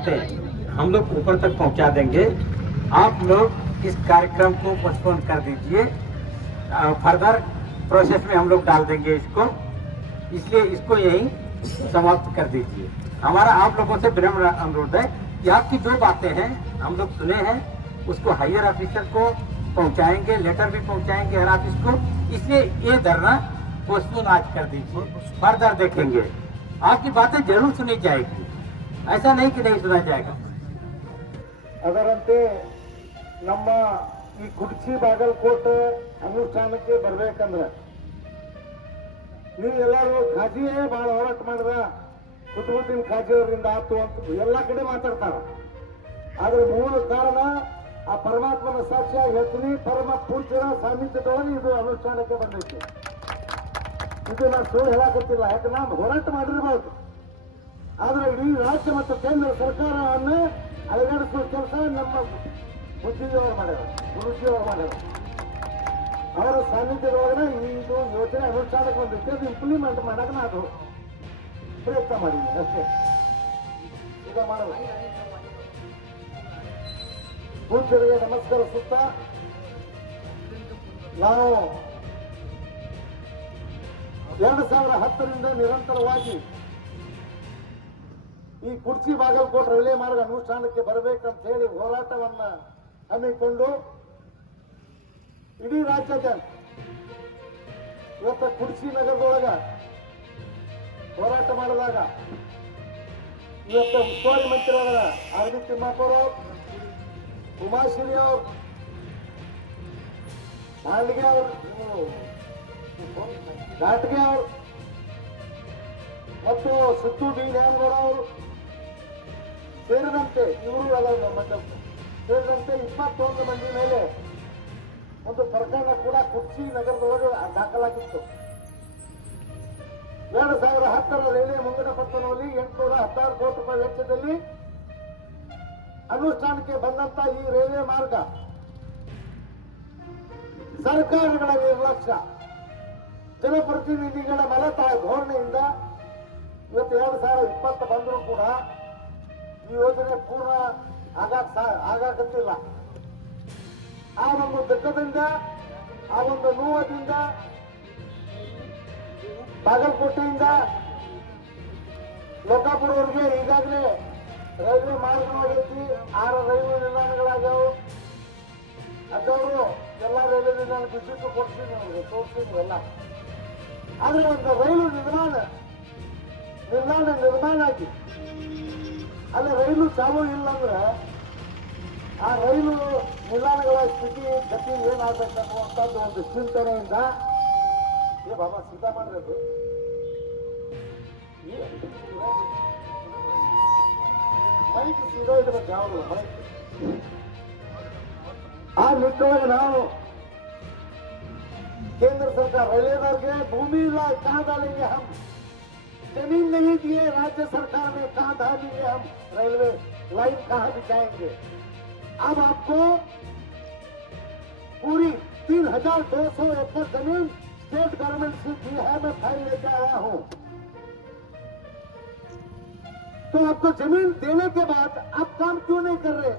बातें हम लोग ऊपर तक पहुंचा देंगे। आप लोग इस कार्यक्रम को पोस्टपोन कर दीजिए, फर्दर प्रोसेस में हम लोग डाल देंगे इसको, इसलिए इसको यही समाप्त कर दीजिए। हमारा आप लोगों से विनम्र अनुरोध है कि आपकी जो बातें हैं हम लोग सुने हैं, उसको हायर ऑफिसर को पहुंचाएंगे, लेटर भी पहुंचाएंगे हर ऑफिस को, इसलिए ये धरना पोस्टपोन आज कर दीजिए, फर्दर देखेंगे। आपकी बातें जरूर सुनी जाएगी, ऐसा नहीं कि नहीं सुना जाएगा। ಅದರಂತೆ ನಮ್ಮ ಈ ಕುರ್ಚಿ ಬಾಗಲಕೋಟೆ ಅನುಷ್ಠಾನಕ್ಕೆ ಬರ್ಬೇಕಂದ್ರೆ ನೀವೆಲ್ಲರೂ ಖಾಜಿಯೇ ಬಹಳ ಹೋರಾಟ ಮಾಡಿದ, ಕುತುಬುದ್ದೀನ್ ಖಾಜಿ ಅವರಿಂದ ಆತು ಅಂತ ಎಲ್ಲ ಕಡೆ ಮಾತಾಡ್ತಾರ. ಆದ್ರೆ ಮೂಲ ಕಾರಣ ಆ ಪರಮಾತ್ಮನ ಸಾಕ್ಷಿಯಾಗಿ ಹೇಳ್ತೀನಿ, ಪರಮ ಪೂಜ್ಯರ ಸಾನ್ನಿಧ್ಯದೊಳಗೆ ಇದು ಅನುಷ್ಠಾನಕ್ಕೆ ಬಂದೈತಿ. ಇದು ನಾನು ಸುಳ್ಳು ಹೇಳಾಕತ್ತಿಲ್ಲ, ಯಾಕೆ ನಾನು ಹೋರಾಟ ಮಾಡಿರ್ಬೋದು. ಆದ್ರೆ ಇಡೀ ರಾಜ್ಯ ಮತ್ತು ಕೇಂದ್ರ ಸರ್ಕಾರವನ್ನು ಅಲುಗಾಡಿಸುವ ಕೆಲಸ ನಮ್ಮ ಬುದ್ಧಿಜಿಯವರು ಮಾಡ್ಯಾರ, ಗುರುಜಿಯವರು ಮಾಡ್ಯಾರ. ಅವರ ಸಾನ್ನಿಧ್ಯದೊಳಗಡೆ ಇದು ಯೋಜನೆ ಅನುಷ್ಠಾನಕ್ಕೆ ಬಂದೈತೆ. ಅದು ಇಂಪ್ಲಿಮೆಂಟ್ ಮಾಡಕ್ಕೆ ನಾನು ಪ್ರಯತ್ನ ಮಾಡಿದ್ದೀನಿ ಅಷ್ಟೇ. ಈಗ ಮಾಡಲ್ಲ ಪೂಜ್ಯರಿಗೆ ನಮಸ್ಕರಿಸುತ್ತಾ ನಾವು 2010ರಿಂದ ನಿರಂತರವಾಗಿ ಈ ಕುರ್ಚಿ ಬಾಗಲಕೋಟೆ ರೈಲ್ವೆ ಮಾರ್ಗ ಅನುಷ್ಠಾನಕ್ಕೆ ಬರಬೇಕಂತ ಹೇಳಿ ಹೋರಾಟವನ್ನ ಹಮ್ಮಿಕೊಂಡು ಇಡೀ ರಾಜ್ಯಾದ್ಯಂತ ಇವತ್ತ ಕುರ್ಚಿ ನಗರದೊಳಗ ಹೋರಾಟ ಮಾಡಿದಾಗ ಇವತ್ತ ಉಸ್ತುವಾರಿ ಮಂತ್ರಿಗಳ ಅರವಿಂದ್ ತಿಮ್ಮಾಪುರ ಅವರು, ಉಮಾಶ್ರೀ ಅವರು, ಮಾಂಡ್ಗೆ ಅವರು, ಘಾಟ್ಗೆ ಅವರು ಮತ್ತು ಸಿದ್ದು ಬಿ ನ್ಯಾಮಗೌಡ ಅವರು ಸೇರಿದಂತೆ ಇವರು ಸೇರಿದಂತೆ 21 ಮಂದಿ ಮೇಲೆ ಒಂದು ಪ್ರಕರಣ ಕೂಡ ಕುರ್ಚಿ ನಗರದೊಳಗೆ ದಾಖಲಾಗಿತ್ತು. 2010ರ ರೈಲ್ವೆ ಮುಂಗಡ ಪತ್ರದಲ್ಲಿ 816 ಕೋಟಿ ರೂಪಾಯಿ ವೆಚ್ಚದಲ್ಲಿ ಅನುಷ್ಠಾನಕ್ಕೆ ಬಂದಂತ ಈ ರೈಲ್ವೆ ಮಾರ್ಗ ಸರ್ಕಾರಗಳ ನಿರ್ಲಕ್ಷ್ಯ, ಜನಪ್ರತಿನಿಧಿಗಳ ಮಲತಾಯ ಧೋರಣೆಯಿಂದ ಇವತ್ತು 2020 ಬಂದರೂ ಕೂಡ ಈ ಯೋಜನೆ ಪೂರ್ಣ ಆಗಾಕತ್ತಿಲ್ಲ. ಆ ಒಂದು ದುಃಖದಿಂದ, ಆ ಒಂದು ನೋವದಿಂದ ಬಾಗಲಕೋಟೆಯಿಂದ ಲೋಕಾಪುರವರೆಗೆ ಈಗಾಗಲೇ ರೈಲ್ವೆ ಮಾರ್ಗವಾಗೈತಿ. 6 ರೈಲ್ವೆ ನಿಲ್ದಾಣಗಳಾಗ್ಯಾವು. ಅದವರು ಎಲ್ಲ ರೈಲ್ವೆ ನಿಲ್ದಾಣ ವಿದ್ಯುತ್ ಕೊಡ್ತೀನಿ, ತೋರಿಸ್ತೀನಿ ಎಲ್ಲ. ಆದ್ರೆ ಒಂದು ರೈಲು ನಿರ್ಮಾಣ ಆಗಿ ಅಲ್ಲಿ ರೈಲು ಚಾಲೂ ಇಲ್ಲ ಅಂದ್ರೆ ಆ ರೈಲು ನಿಲ್ದಾಣಗಳ ಸ್ಥಿತಿ ಗತಿ ಏನಾಗಬೇಕನ್ನುವಂಥದ್ದು ಒಂದು ಚಿಂತನೆಯಿಂದ ಬಾಬಾ ಸೀದಾ ಮಾಡಿರೋದು ಮೈಕ್ ಸೀದಾ ಇದ್ರೆ ಜಾವ ಮೈಕ್ ಆ ನಿಟ್ಟಿನೊಳಗೆ ನಾವು केंद्र सरकार रेलवे के भूमि कहाँ डालेंगे हम, जमीन नहीं दिए राज्य सरकार ने, कहाँ डालेंगे हम रेलवे लाइन, कहाँ बिछाएंगे। अब आपको पूरी 3200 एकड़ जमीन स्टेट गवर्नमेंट से दी है, मैं फाइल लेकर आया हूं। तो आपको जमीन देने के बाद आप काम क्यों नहीं कर रहे,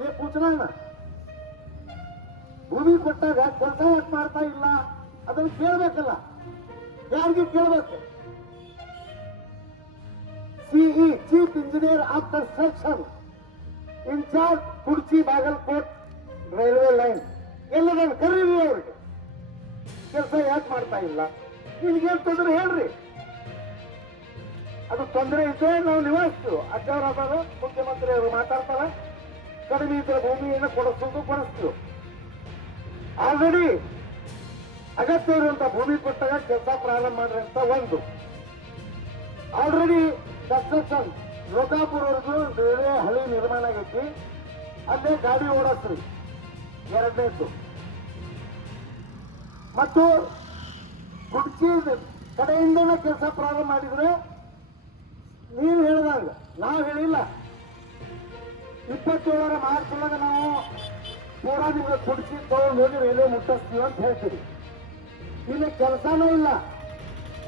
ये पूछना है ना। ಭೂಮಿ ಕೊಟ್ಟಾಗ ಕೆಲಸ ಯಾಕೆ ಮಾಡ್ತಾ ಇಲ್ಲ ಅದನ್ನು ಕೇಳಬೇಕಲ್ಲ, ಯಾರಿಗೆ ಕೇಳಬೇಕು? CE chief engineer of construction incharge Kudachi Bagalkot railway line ಎಲ್ಲ ಕರೀರಿ, ಅವ್ರಿಗೆ ಕೆಲಸ ಯಾಕೆ ಮಾಡ್ತಾ ಇಲ್ಲ, ನಿಮ್ಗೇನು ತೊಂದರೆ ಹೇಳ್ರಿ. ಅದು ತೊಂದರೆ ಇದ್ರೆ ನಾವು ನಿವಾರಿಸ್ತೀವಿ. ಅಜ್ಜವರಾದಾಗ ಮುಖ್ಯಮಂತ್ರಿ ಅವರು ಮಾತಾಡ್ತಾರ, ಕಡಿಮೆ ಇದ್ರೆ ಭೂಮಿಯನ್ನು ಕೊಡಿಸ್ತೀವಿ. ಆಲ್ರೆಡಿ ಅಗತ್ಯ ಇರುವಂತ ಭೂಮಿ ಕೊಟ್ಟಾಗ ಕೆಲಸ ಪ್ರಾರಂಭ ಮಾಡ್ರಿ ಅಂತ ಒಂದು. ಆಲ್ರೆಡಿ ಕನ್ಸ್ಟ್ರಕ್ಷನ್ ಲೋಕಾಪುರವರೆಗೂ ಬೇರೆ ಹಳಿ ನಿರ್ಮಾಣ ಆಗೈತಿ, ಅಲ್ಲೇ ಗಾಡಿ ಓಡಿಸ್ರಿ. ಎರಡನೇದ್ದು ಮತ್ತು ಕುರ್ಚಿ ಕಡೆಯಿಂದನೇ ಕೆಲಸ ಪ್ರಾರಂಭ ಮಾಡಿದ್ರೆ ನೀವು ಹೇಳಿದಾಗ ನಾವು ಹೇಳಿಲ್ಲ. 27ರ ಮಾರ್ಚ್ ಒಳಗೆ ನಾವು ಪೂರಾ ನಿಮಗೆ ಕುರ್ಚಿ ತಗೊಂಡು ಹೋಗಿ ರೈಲ್ವೆ ಮುಟ್ಟಿಸ್ತೀವಿ ಅಂತ ಹೇಳ್ತೀವಿ. ಇಲ್ಲಿ ಕೆಲಸನೂ ಇಲ್ಲ.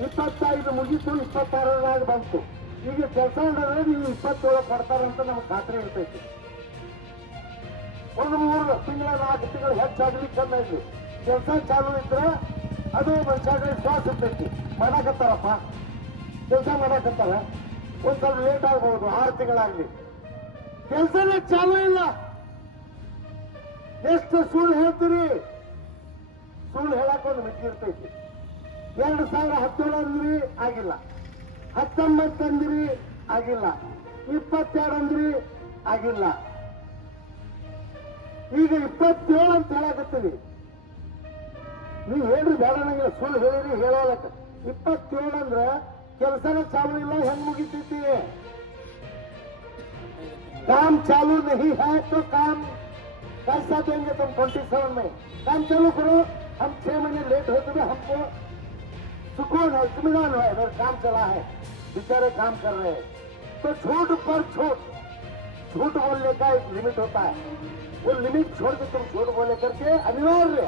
25 ಮುಗೀತು, 26ರಾಗ ಬಂತು. ಈಗ ಕೆಲಸ ಮಾಡಿದ್ರೆ ನೀವು 27 ಕೊಡ್ತಾರಂತ ನಮ್ಗೆ ಖಾತ್ರಿ ಇರ್ತೈತಿ. ಒಂದು 3 ತಿಂಗಳ 4 ತಿಂಗಳು ಹೆಚ್ಚಾಗ್ಲಿ ಕಮ್ಮಿ ಆಗ್ಲಿ ಕೆಲಸ ಚಾಲು ಇದ್ರೆ ಅದು ಮನುಷ್ಯಗೆ ಶ್ವಾಸ ಇರ್ತೈತಿ. ಮಾಡಾಕತ್ತಾರಪ್ಪ, ಕೆಲಸ ಮಾಡಾಕತ್ತಾರ, ಒಂದ್ ಸ್ವಲ್ಪ ಲೇಟ್ ಆಗ್ಬಹುದು, 6 ತಿಂಗಳಾಗ್ಲಿ, ಕೆಲಸನೇ ಚಾಲು ಇಲ್ಲ. ಎಷ್ಟು ಸುಳ್ಳು ಹೇಳ್ತೀರಿ? ಸುಳ್ಳು ಹೇಳಕ್ ಒಂದು ಮಿತಿ ಇರ್ತೈತಿ. 2017 ಅಂದ್ರಿ ಆಗಿಲ್ಲ, 19 ಅಂದ್ರಿ ಆಗಿಲ್ಲ, 22 ಅಂದ್ರಿ ಆಗಿಲ್ಲ, ಈಗ 27 ಅಂತ ಹೇಳಕತ್ತೀವಿ. ನೀವು ಹೇಳ್ರಿ ಬೇಡ ನಂಗೆ, ಸುಳ್ಳು ಹೇಳಿರಿ ಹೇಳೋದಕ್ಕೆ. 27 ಅಂದ್ರೆ ಕೆಲಸನ ಚಾಲು ಇಲ್ಲ, ಹೆಂಗ್ ಮುಗಿತೈತಿ? काम चालू नहीं है तो काम कैसा देंगे तुम 27 में? काम चालू करो, हम 6 महीने लेट होते हुए हमको सुकून है, इत्मीनान है, अगर काम चला है, बेचारे काम कर रहे हैं. तो झूठ पर झूठ बोलने का एक लिमिट होता है. वो लिमिट छोड़ के तुम झूठ बोले करके अनिवार्य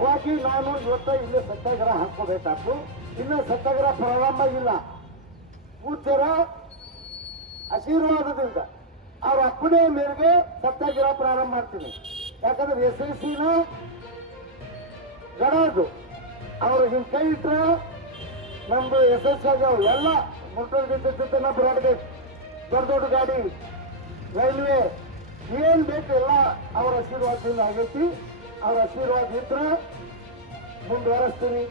ಹೋಗಿ ನಾನು ಇವತ್ತು ಇಲ್ಲೇ ಸತ್ಯಾಗ್ರಹ ಹಾಕೋಬೇಕಾಯ್ತು. ಇನ್ನು ಸತ್ಯಾಗ್ರಹ ಪ್ರಾರಂಭ ಆಗಿಲ್ಲ. ಪೂಜ್ಯರ ಆಶೀರ್ವಾದದಿಂದ ಅವ್ರ ಅಪ್ಪಣೆ ಮೇರೆಗೆ ಸತ್ಯಾಗ್ರಹ ಪ್ರಾರಂಭ ಮಾಡ್ತೀನಿ. ಯಾಕಂದ್ರೆ SSC ಗಡದು ಅವ್ರು ಹಿಂಗ್ ಕೈ ಇಟ್ರೆ ನಮ್ದು SSC ಆಗ್ಯಾವ ಎಲ್ಲ ಮೋಟರ್ ಗೇಟ್ ಬ್ರಾಡ್ಗೇಟ್, ದೊಡ್ಡ ದೊಡ್ಡ ಗಾಡಿ, ರೈಲ್ವೆ ಏನ್ ಬೇಕು ಎಲ್ಲ ಅವ್ರ ಆಶೀರ್ವಾದದಿಂದ ಆಗೈತಿ. ಅವ್ರ ಆಶೀರ್ವಾದ ಇದ್ರೆ ಮುಂದುವರೆಸ್ತೀನಿ.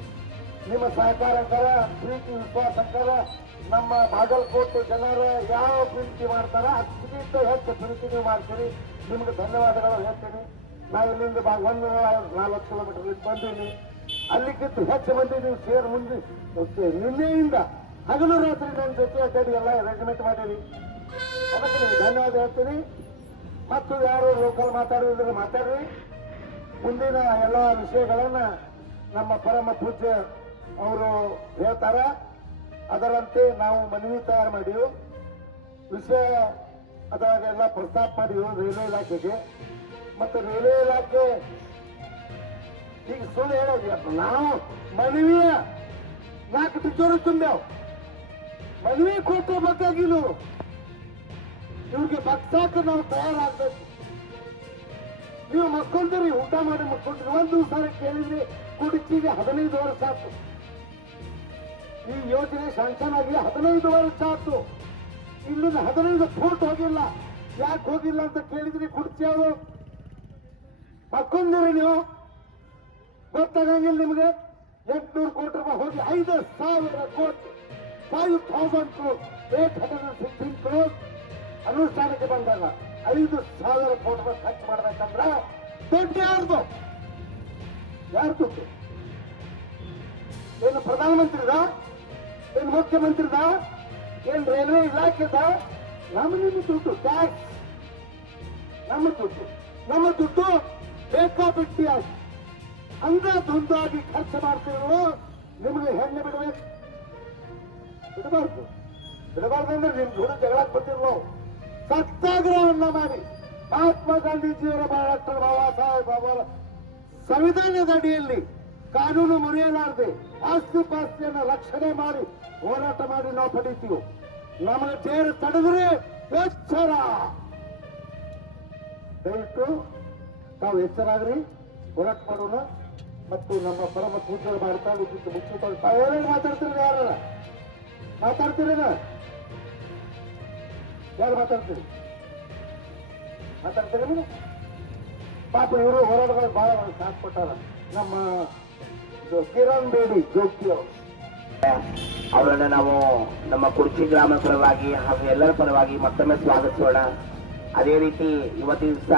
ನಿಮ್ಮ ಸಹಕಾರಕ್ಕರ, ಪ್ರೀತಿ ವಿಶ್ವಾಸಕ್ಕರ ನಮ್ಮ ಬಾಗಲಕೋಟೆ ಜನರು ಯಾವ ಪ್ರೀತಿ ಮಾಡ್ತಾರ ಅದಕ್ಕಿಂತ ಹೆಚ್ಚು ಪ್ರೀತಿ ನೀವು ಮಾಡ್ತೀರಿ. ನಿಮ್ಗೆ ಧನ್ಯವಾದಗಳು ಹೇಳ್ತೀನಿ. ನಾವು ಇಲ್ಲಿಂದ 140 ಕಿಲೋಮೀಟರ್ ಬಂದೀನಿ. ಅಲ್ಲಿಗಿಂತ ಹೆಚ್ಚು ಮಂದಿ ನೀವು ಸೇರ್ ಮುಂದೆ ನಿನ್ನೆಯಿಂದ ಹಗಲು ರಾತ್ರಿ ನನ್ನ ಜೊತೆ ಅಡ್ಡಾಡಿ ಎಲ್ಲ ಅರೇಂಜ್ಮೆಂಟ್ ಮಾಡಿರಿ. ಅದಕ್ಕೆ ನೀವು ಧನ್ಯವಾದ ಹೇಳ್ತೀನಿ. ಮತ್ತು ಯಾರು ಲೋಕಲ್ ಮಾತಾಡೋದ್ರೆ ಮಾತಾಡ್ರಿ. ಮುಂದಿನ ಎಲ್ಲ ವಿಷಯಗಳನ್ನ ನಮ್ಮ ಪರಮ ಪೂಜ್ಯ ಅವರು ಹೇಳ್ತಾರ. ಅದರಂತೆ ನಾವು ಮನವಿ ತಯಾರು ಮಾಡಿವು, ವಿಷಯ ಅದರಾಗೆಲ್ಲ ಪ್ರಸ್ತಾಪ ಮಾಡಿವು ರೈಲ್ವೆ ಇಲಾಖೆಗೆ. ಮತ್ತು ರೈಲ್ವೆ ಇಲಾಖೆ ಈಗ ಸುಳ್ಳು ಹೇಳೋದು, ನಾವು ಮನವಿಯ 4 ಟಿಚೋರು ತುಂಬ್ಯಾವ್, ಮನವಿ ಕೊಟ್ಟು ಬೇಕಾಗಿಲ್ಲ. ಇವ್ರಿಗೆ ಬಗ್ಸಾಕ ನಾವು ತಯಾರಾಗಬೇಕು. ನೀವು ಮಕ್ಕೊಂಡ್ರಿ, ಊಟ ಮಾಡಿ ಮಕ್ಕೊಂಡ್ರಿ. ಒಂದು ದಿವಸ ಕೇಳಿದ್ರಿ ಕುಡಿಚಿಗೆ 15 ವರ್ಷ ಆಯ್ತು. ಈ ಯೋಜನೆ ಶಾಂಕ್ಷನ್ ಆಗಿ 15 ವರ್ಷ ಆಯ್ತು. ಇಲ್ಲಿಂದ 15 ಫೂಟ್ ಹೋಗಿಲ್ಲ. ಯಾಕೆ ಹೋಗಿಲ್ಲ ಅಂತ ಕೇಳಿದ್ರಿ? ಕುಡಿಚಿ ಅವರು ಮಕ್ಕೊಂದಿರಿ ನೀವು, ಗೊತ್ತಾಗಂಗಿಲ್ಲ ನಿಮ್ಗೆ. 800 ಕೋಟಿ ರೂಪಾಯಿ ಹೋಗಿ 5,000 ಕೋಟಿ 5,000 crore 816 crore ಅನುಷ್ಠಾನಕ್ಕೆ ಬಂದಾಗ 5,000 ಕೋಟಿ ರೂಪಾಯಿ ಖರ್ಚು ಮಾಡ್ಬೇಕಂದ್ರೆ ದುಡ್ಡು ಯಾರ್ದು? ಯಾರು ದುಡ್ಡು? ಏನು ಪ್ರಧಾನಮಂತ್ರಿದ? ಏನು ಮುಖ್ಯಮಂತ್ರಿದ? ಏನ್ ರೈಲ್ವೆ ಇಲಾಖೆದ? ನಮ್ಮ ನಿಮ್ಮ ದುಡ್ಡು, ಟ್ಯಾಕ್ಸ್ ನಮ್ಮ ದುಡ್ಡು ಬೇಕಾಬಿಟ್ಟಿಯಾಗಿ ದುಂದಾಗಿ ಖರ್ಚು ಮಾಡ್ತಿರೋ ನಿಮಗೆ ಹೆಣ್ಣು ಬಿಡಬೇಕು. ಬಿಡಬಾರ್ದು ಅಂದ್ರೆ ನಿಮ್ ದುಡ್ಡು ಜಗಳಕ್ಕೆ ಬಂದಿರೋ. ಸತ್ಯಾಗ್ರಹವನ್ನ ಮಾಡಿ ಮಹಾತ್ಮ ಗಾಂಧೀಜಿಯವರ ಡಾಕ್ಟರ್ ಬಾಬಾ ಸಾಹೇಬ್ ಅವರ ಸಂವಿಧಾನದ ಅಡಿಯಲ್ಲಿ ಕಾನೂನು ಮುರಿಯಲಾರದೆ ಆಸ್ತಿ ಪಾಸ್ತಿಯನ್ನು ರಕ್ಷಣೆ ಮಾಡಿ ಹೋರಾಟ ಮಾಡಿ ನಾವು ಪಡಿತೀವಿ. ನಮಗೆ ಜೇರು ತಡೆದ್ರೆ ಎಚ್ಚರ. ದಯವಿಟ್ಟು ತಾವು ಎಚ್ಚರಾಗ್ರಿ, ಹೋರಾಟ ಮಾಡೋಣ. ಮತ್ತು ನಮ್ಮ ಪರಮ ಪೂಜ್ಯರು ಮಾತಾಡಿ ಮುಖ್ಯ ತಾವೇನು ಮಾತಾಡ್ತೀರಿ? ಯಾರ ಮಾತಾಡ್ತೀರೇನ? ಯಾರು ಮಾತಾಡ್ತೀರಿ? ಮಾತಾಡ್ತೀರಿ? ಪಾಪ ಇವರು ಹೋರಾಟಗಳು ಬಹಳ ಸಾಥ್ ಕೊಟ್ಟಾರ. ನಮ್ಮ ಕಿರಣ್ ಬೇಡಿ ಜೋಗಿ ಅವರನ್ನ ನಾವು ನಮ್ಮ ಕುರ್ಚಿ ಗ್ರಾಮ ಪರವಾಗಿ ಹಾಗೂ ಎಲ್ಲರ ಪರವಾಗಿ ಮತ್ತೊಮ್ಮೆ ಸ್ವಾಗತಿಸೋಣ. ಅದೇ ರೀತಿ ಇವತ್ತಿನ ದಿವಸ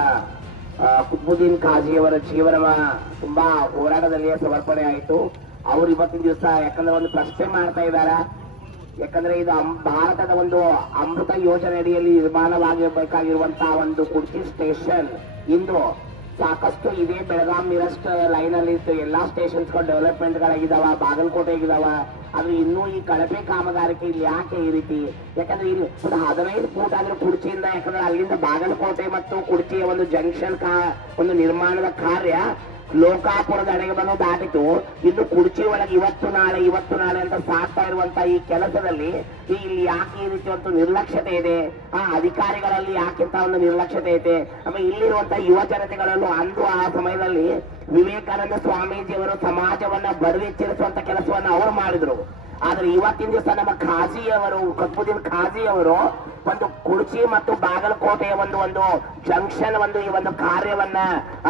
ಕುತುಬುದ್ದೀನ್ ಖಾಜಿಯವರ ಜೀವನ ತುಂಬಾ ಹೋರಾಟದಲ್ಲಿಯೇ ಸಮರ್ಪಣೆ ಆಯಿತು. ಅವರು ಇವತ್ತಿನ ದಿವಸ ಯಾಕಂದ್ರೆ ಒಂದು ಪ್ರಶ್ನೆ ಮಾಡ್ತಾ ಇದ್ದಾರೆ. ಯಾಕಂದ್ರೆ ಇದು ಭಾರತದ ಒಂದು ಅಮೃತ ಯೋಜನೆ ಅಡಿಯಲ್ಲಿ ನಿರ್ಮಾಣವಾಗಬೇಕಾಗಿರುವಂತಹ ಒಂದು ಕುರ್ಚಿ ಸ್ಟೇಷನ್ ಇಂದು ಸಾಕಷ್ಟು ಇದೆ. ಬೆಳಗಾಂ ಮಿರಸ್ಟ್ ಲೈನ್ ಅಲ್ಲಿ ಎಲ್ಲಾ ಸ್ಟೇಷನ್ಸ್ ಡೆವಲಪ್ಮೆಂಟ್ ಗಳಾಗಿದಾವ, ಬಾಗಲಕೋಟೆಗಿದಾವ. ಆದ್ರೆ ಇನ್ನೂ ಈ ಕಳಪೆ ಕಾಮಗಾರಿಕೆ ಇಲ್ಲಿ ಯಾಕೆ ಈ ರೀತಿ? ಯಾಕಂದ್ರೆ ಇಲ್ಲಿ 15 ಫೂಟ್ ಆದ್ರೆ ಕುರ್ಚಿಯಿಂದ, ಯಾಕಂದ್ರೆ ಅಲ್ಲಿಂದ ಬಾಗಲಕೋಟೆ ಮತ್ತು ಕುರ್ಚಿಯ ಒಂದು ಜಂಕ್ಷನ್ ಒಂದು ನಿರ್ಮಾಣದ ಕಾರ್ಯ ಲೋಕಾಪುರದ ಅಣೆಗೆಮನ್ನು ದಾಟಿತು. ಇನ್ನು ಕುರ್ಚಿ ಒಳಗೆ ಇವತ್ತು ನಾಳೆ ಅಂತ ಸಾಕ್ತಾ ಇರುವಂತ ಈ ಕೆಲಸದಲ್ಲಿ ಇಲ್ಲಿ ಯಾಕೆ ಈ ರೀತಿ ಒಂದು ನಿರ್ಲಕ್ಷ್ಯತೆ ಇದೆ, ಆ ಅಧಿಕಾರಿಗಳಲ್ಲಿ ಯಾಕಿಂತ ಒಂದು ನಿರ್ಲಕ್ಷ್ಯತೆ ಇದೆ. ಆಮೇಲೆ ಇಲ್ಲಿರುವಂತ ಯುವ ಜನತೆಗಳಲ್ಲೂ ಅಂದು ಆ ಸಮಯದಲ್ಲಿ ವಿವೇಕಾನಂದ ಸ್ವಾಮೀಜಿಯವರು ಸಮಾಜವನ್ನ ಬಡವೆಚ್ಚರಿಸುವಂತ ಕೆಲಸವನ್ನ ಅವರು ಮಾಡಿದ್ರು. ಆದ್ರೆ ಇವತ್ತಿನ ದಿವಸ ನಮ್ಮ ಖಾಜಿಯವರು, ಕುತುಬುದ್ದೀನ್ ಖಾಜಿಯವರು ಒಂದು ಕುರ್ಚಿ ಮತ್ತು ಬಾಗಲಕೋಟೆಯ ಒಂದು ಜಂಕ್ಷನ್ ಈ ಒಂದು ಕಾರ್ಯವನ್ನ,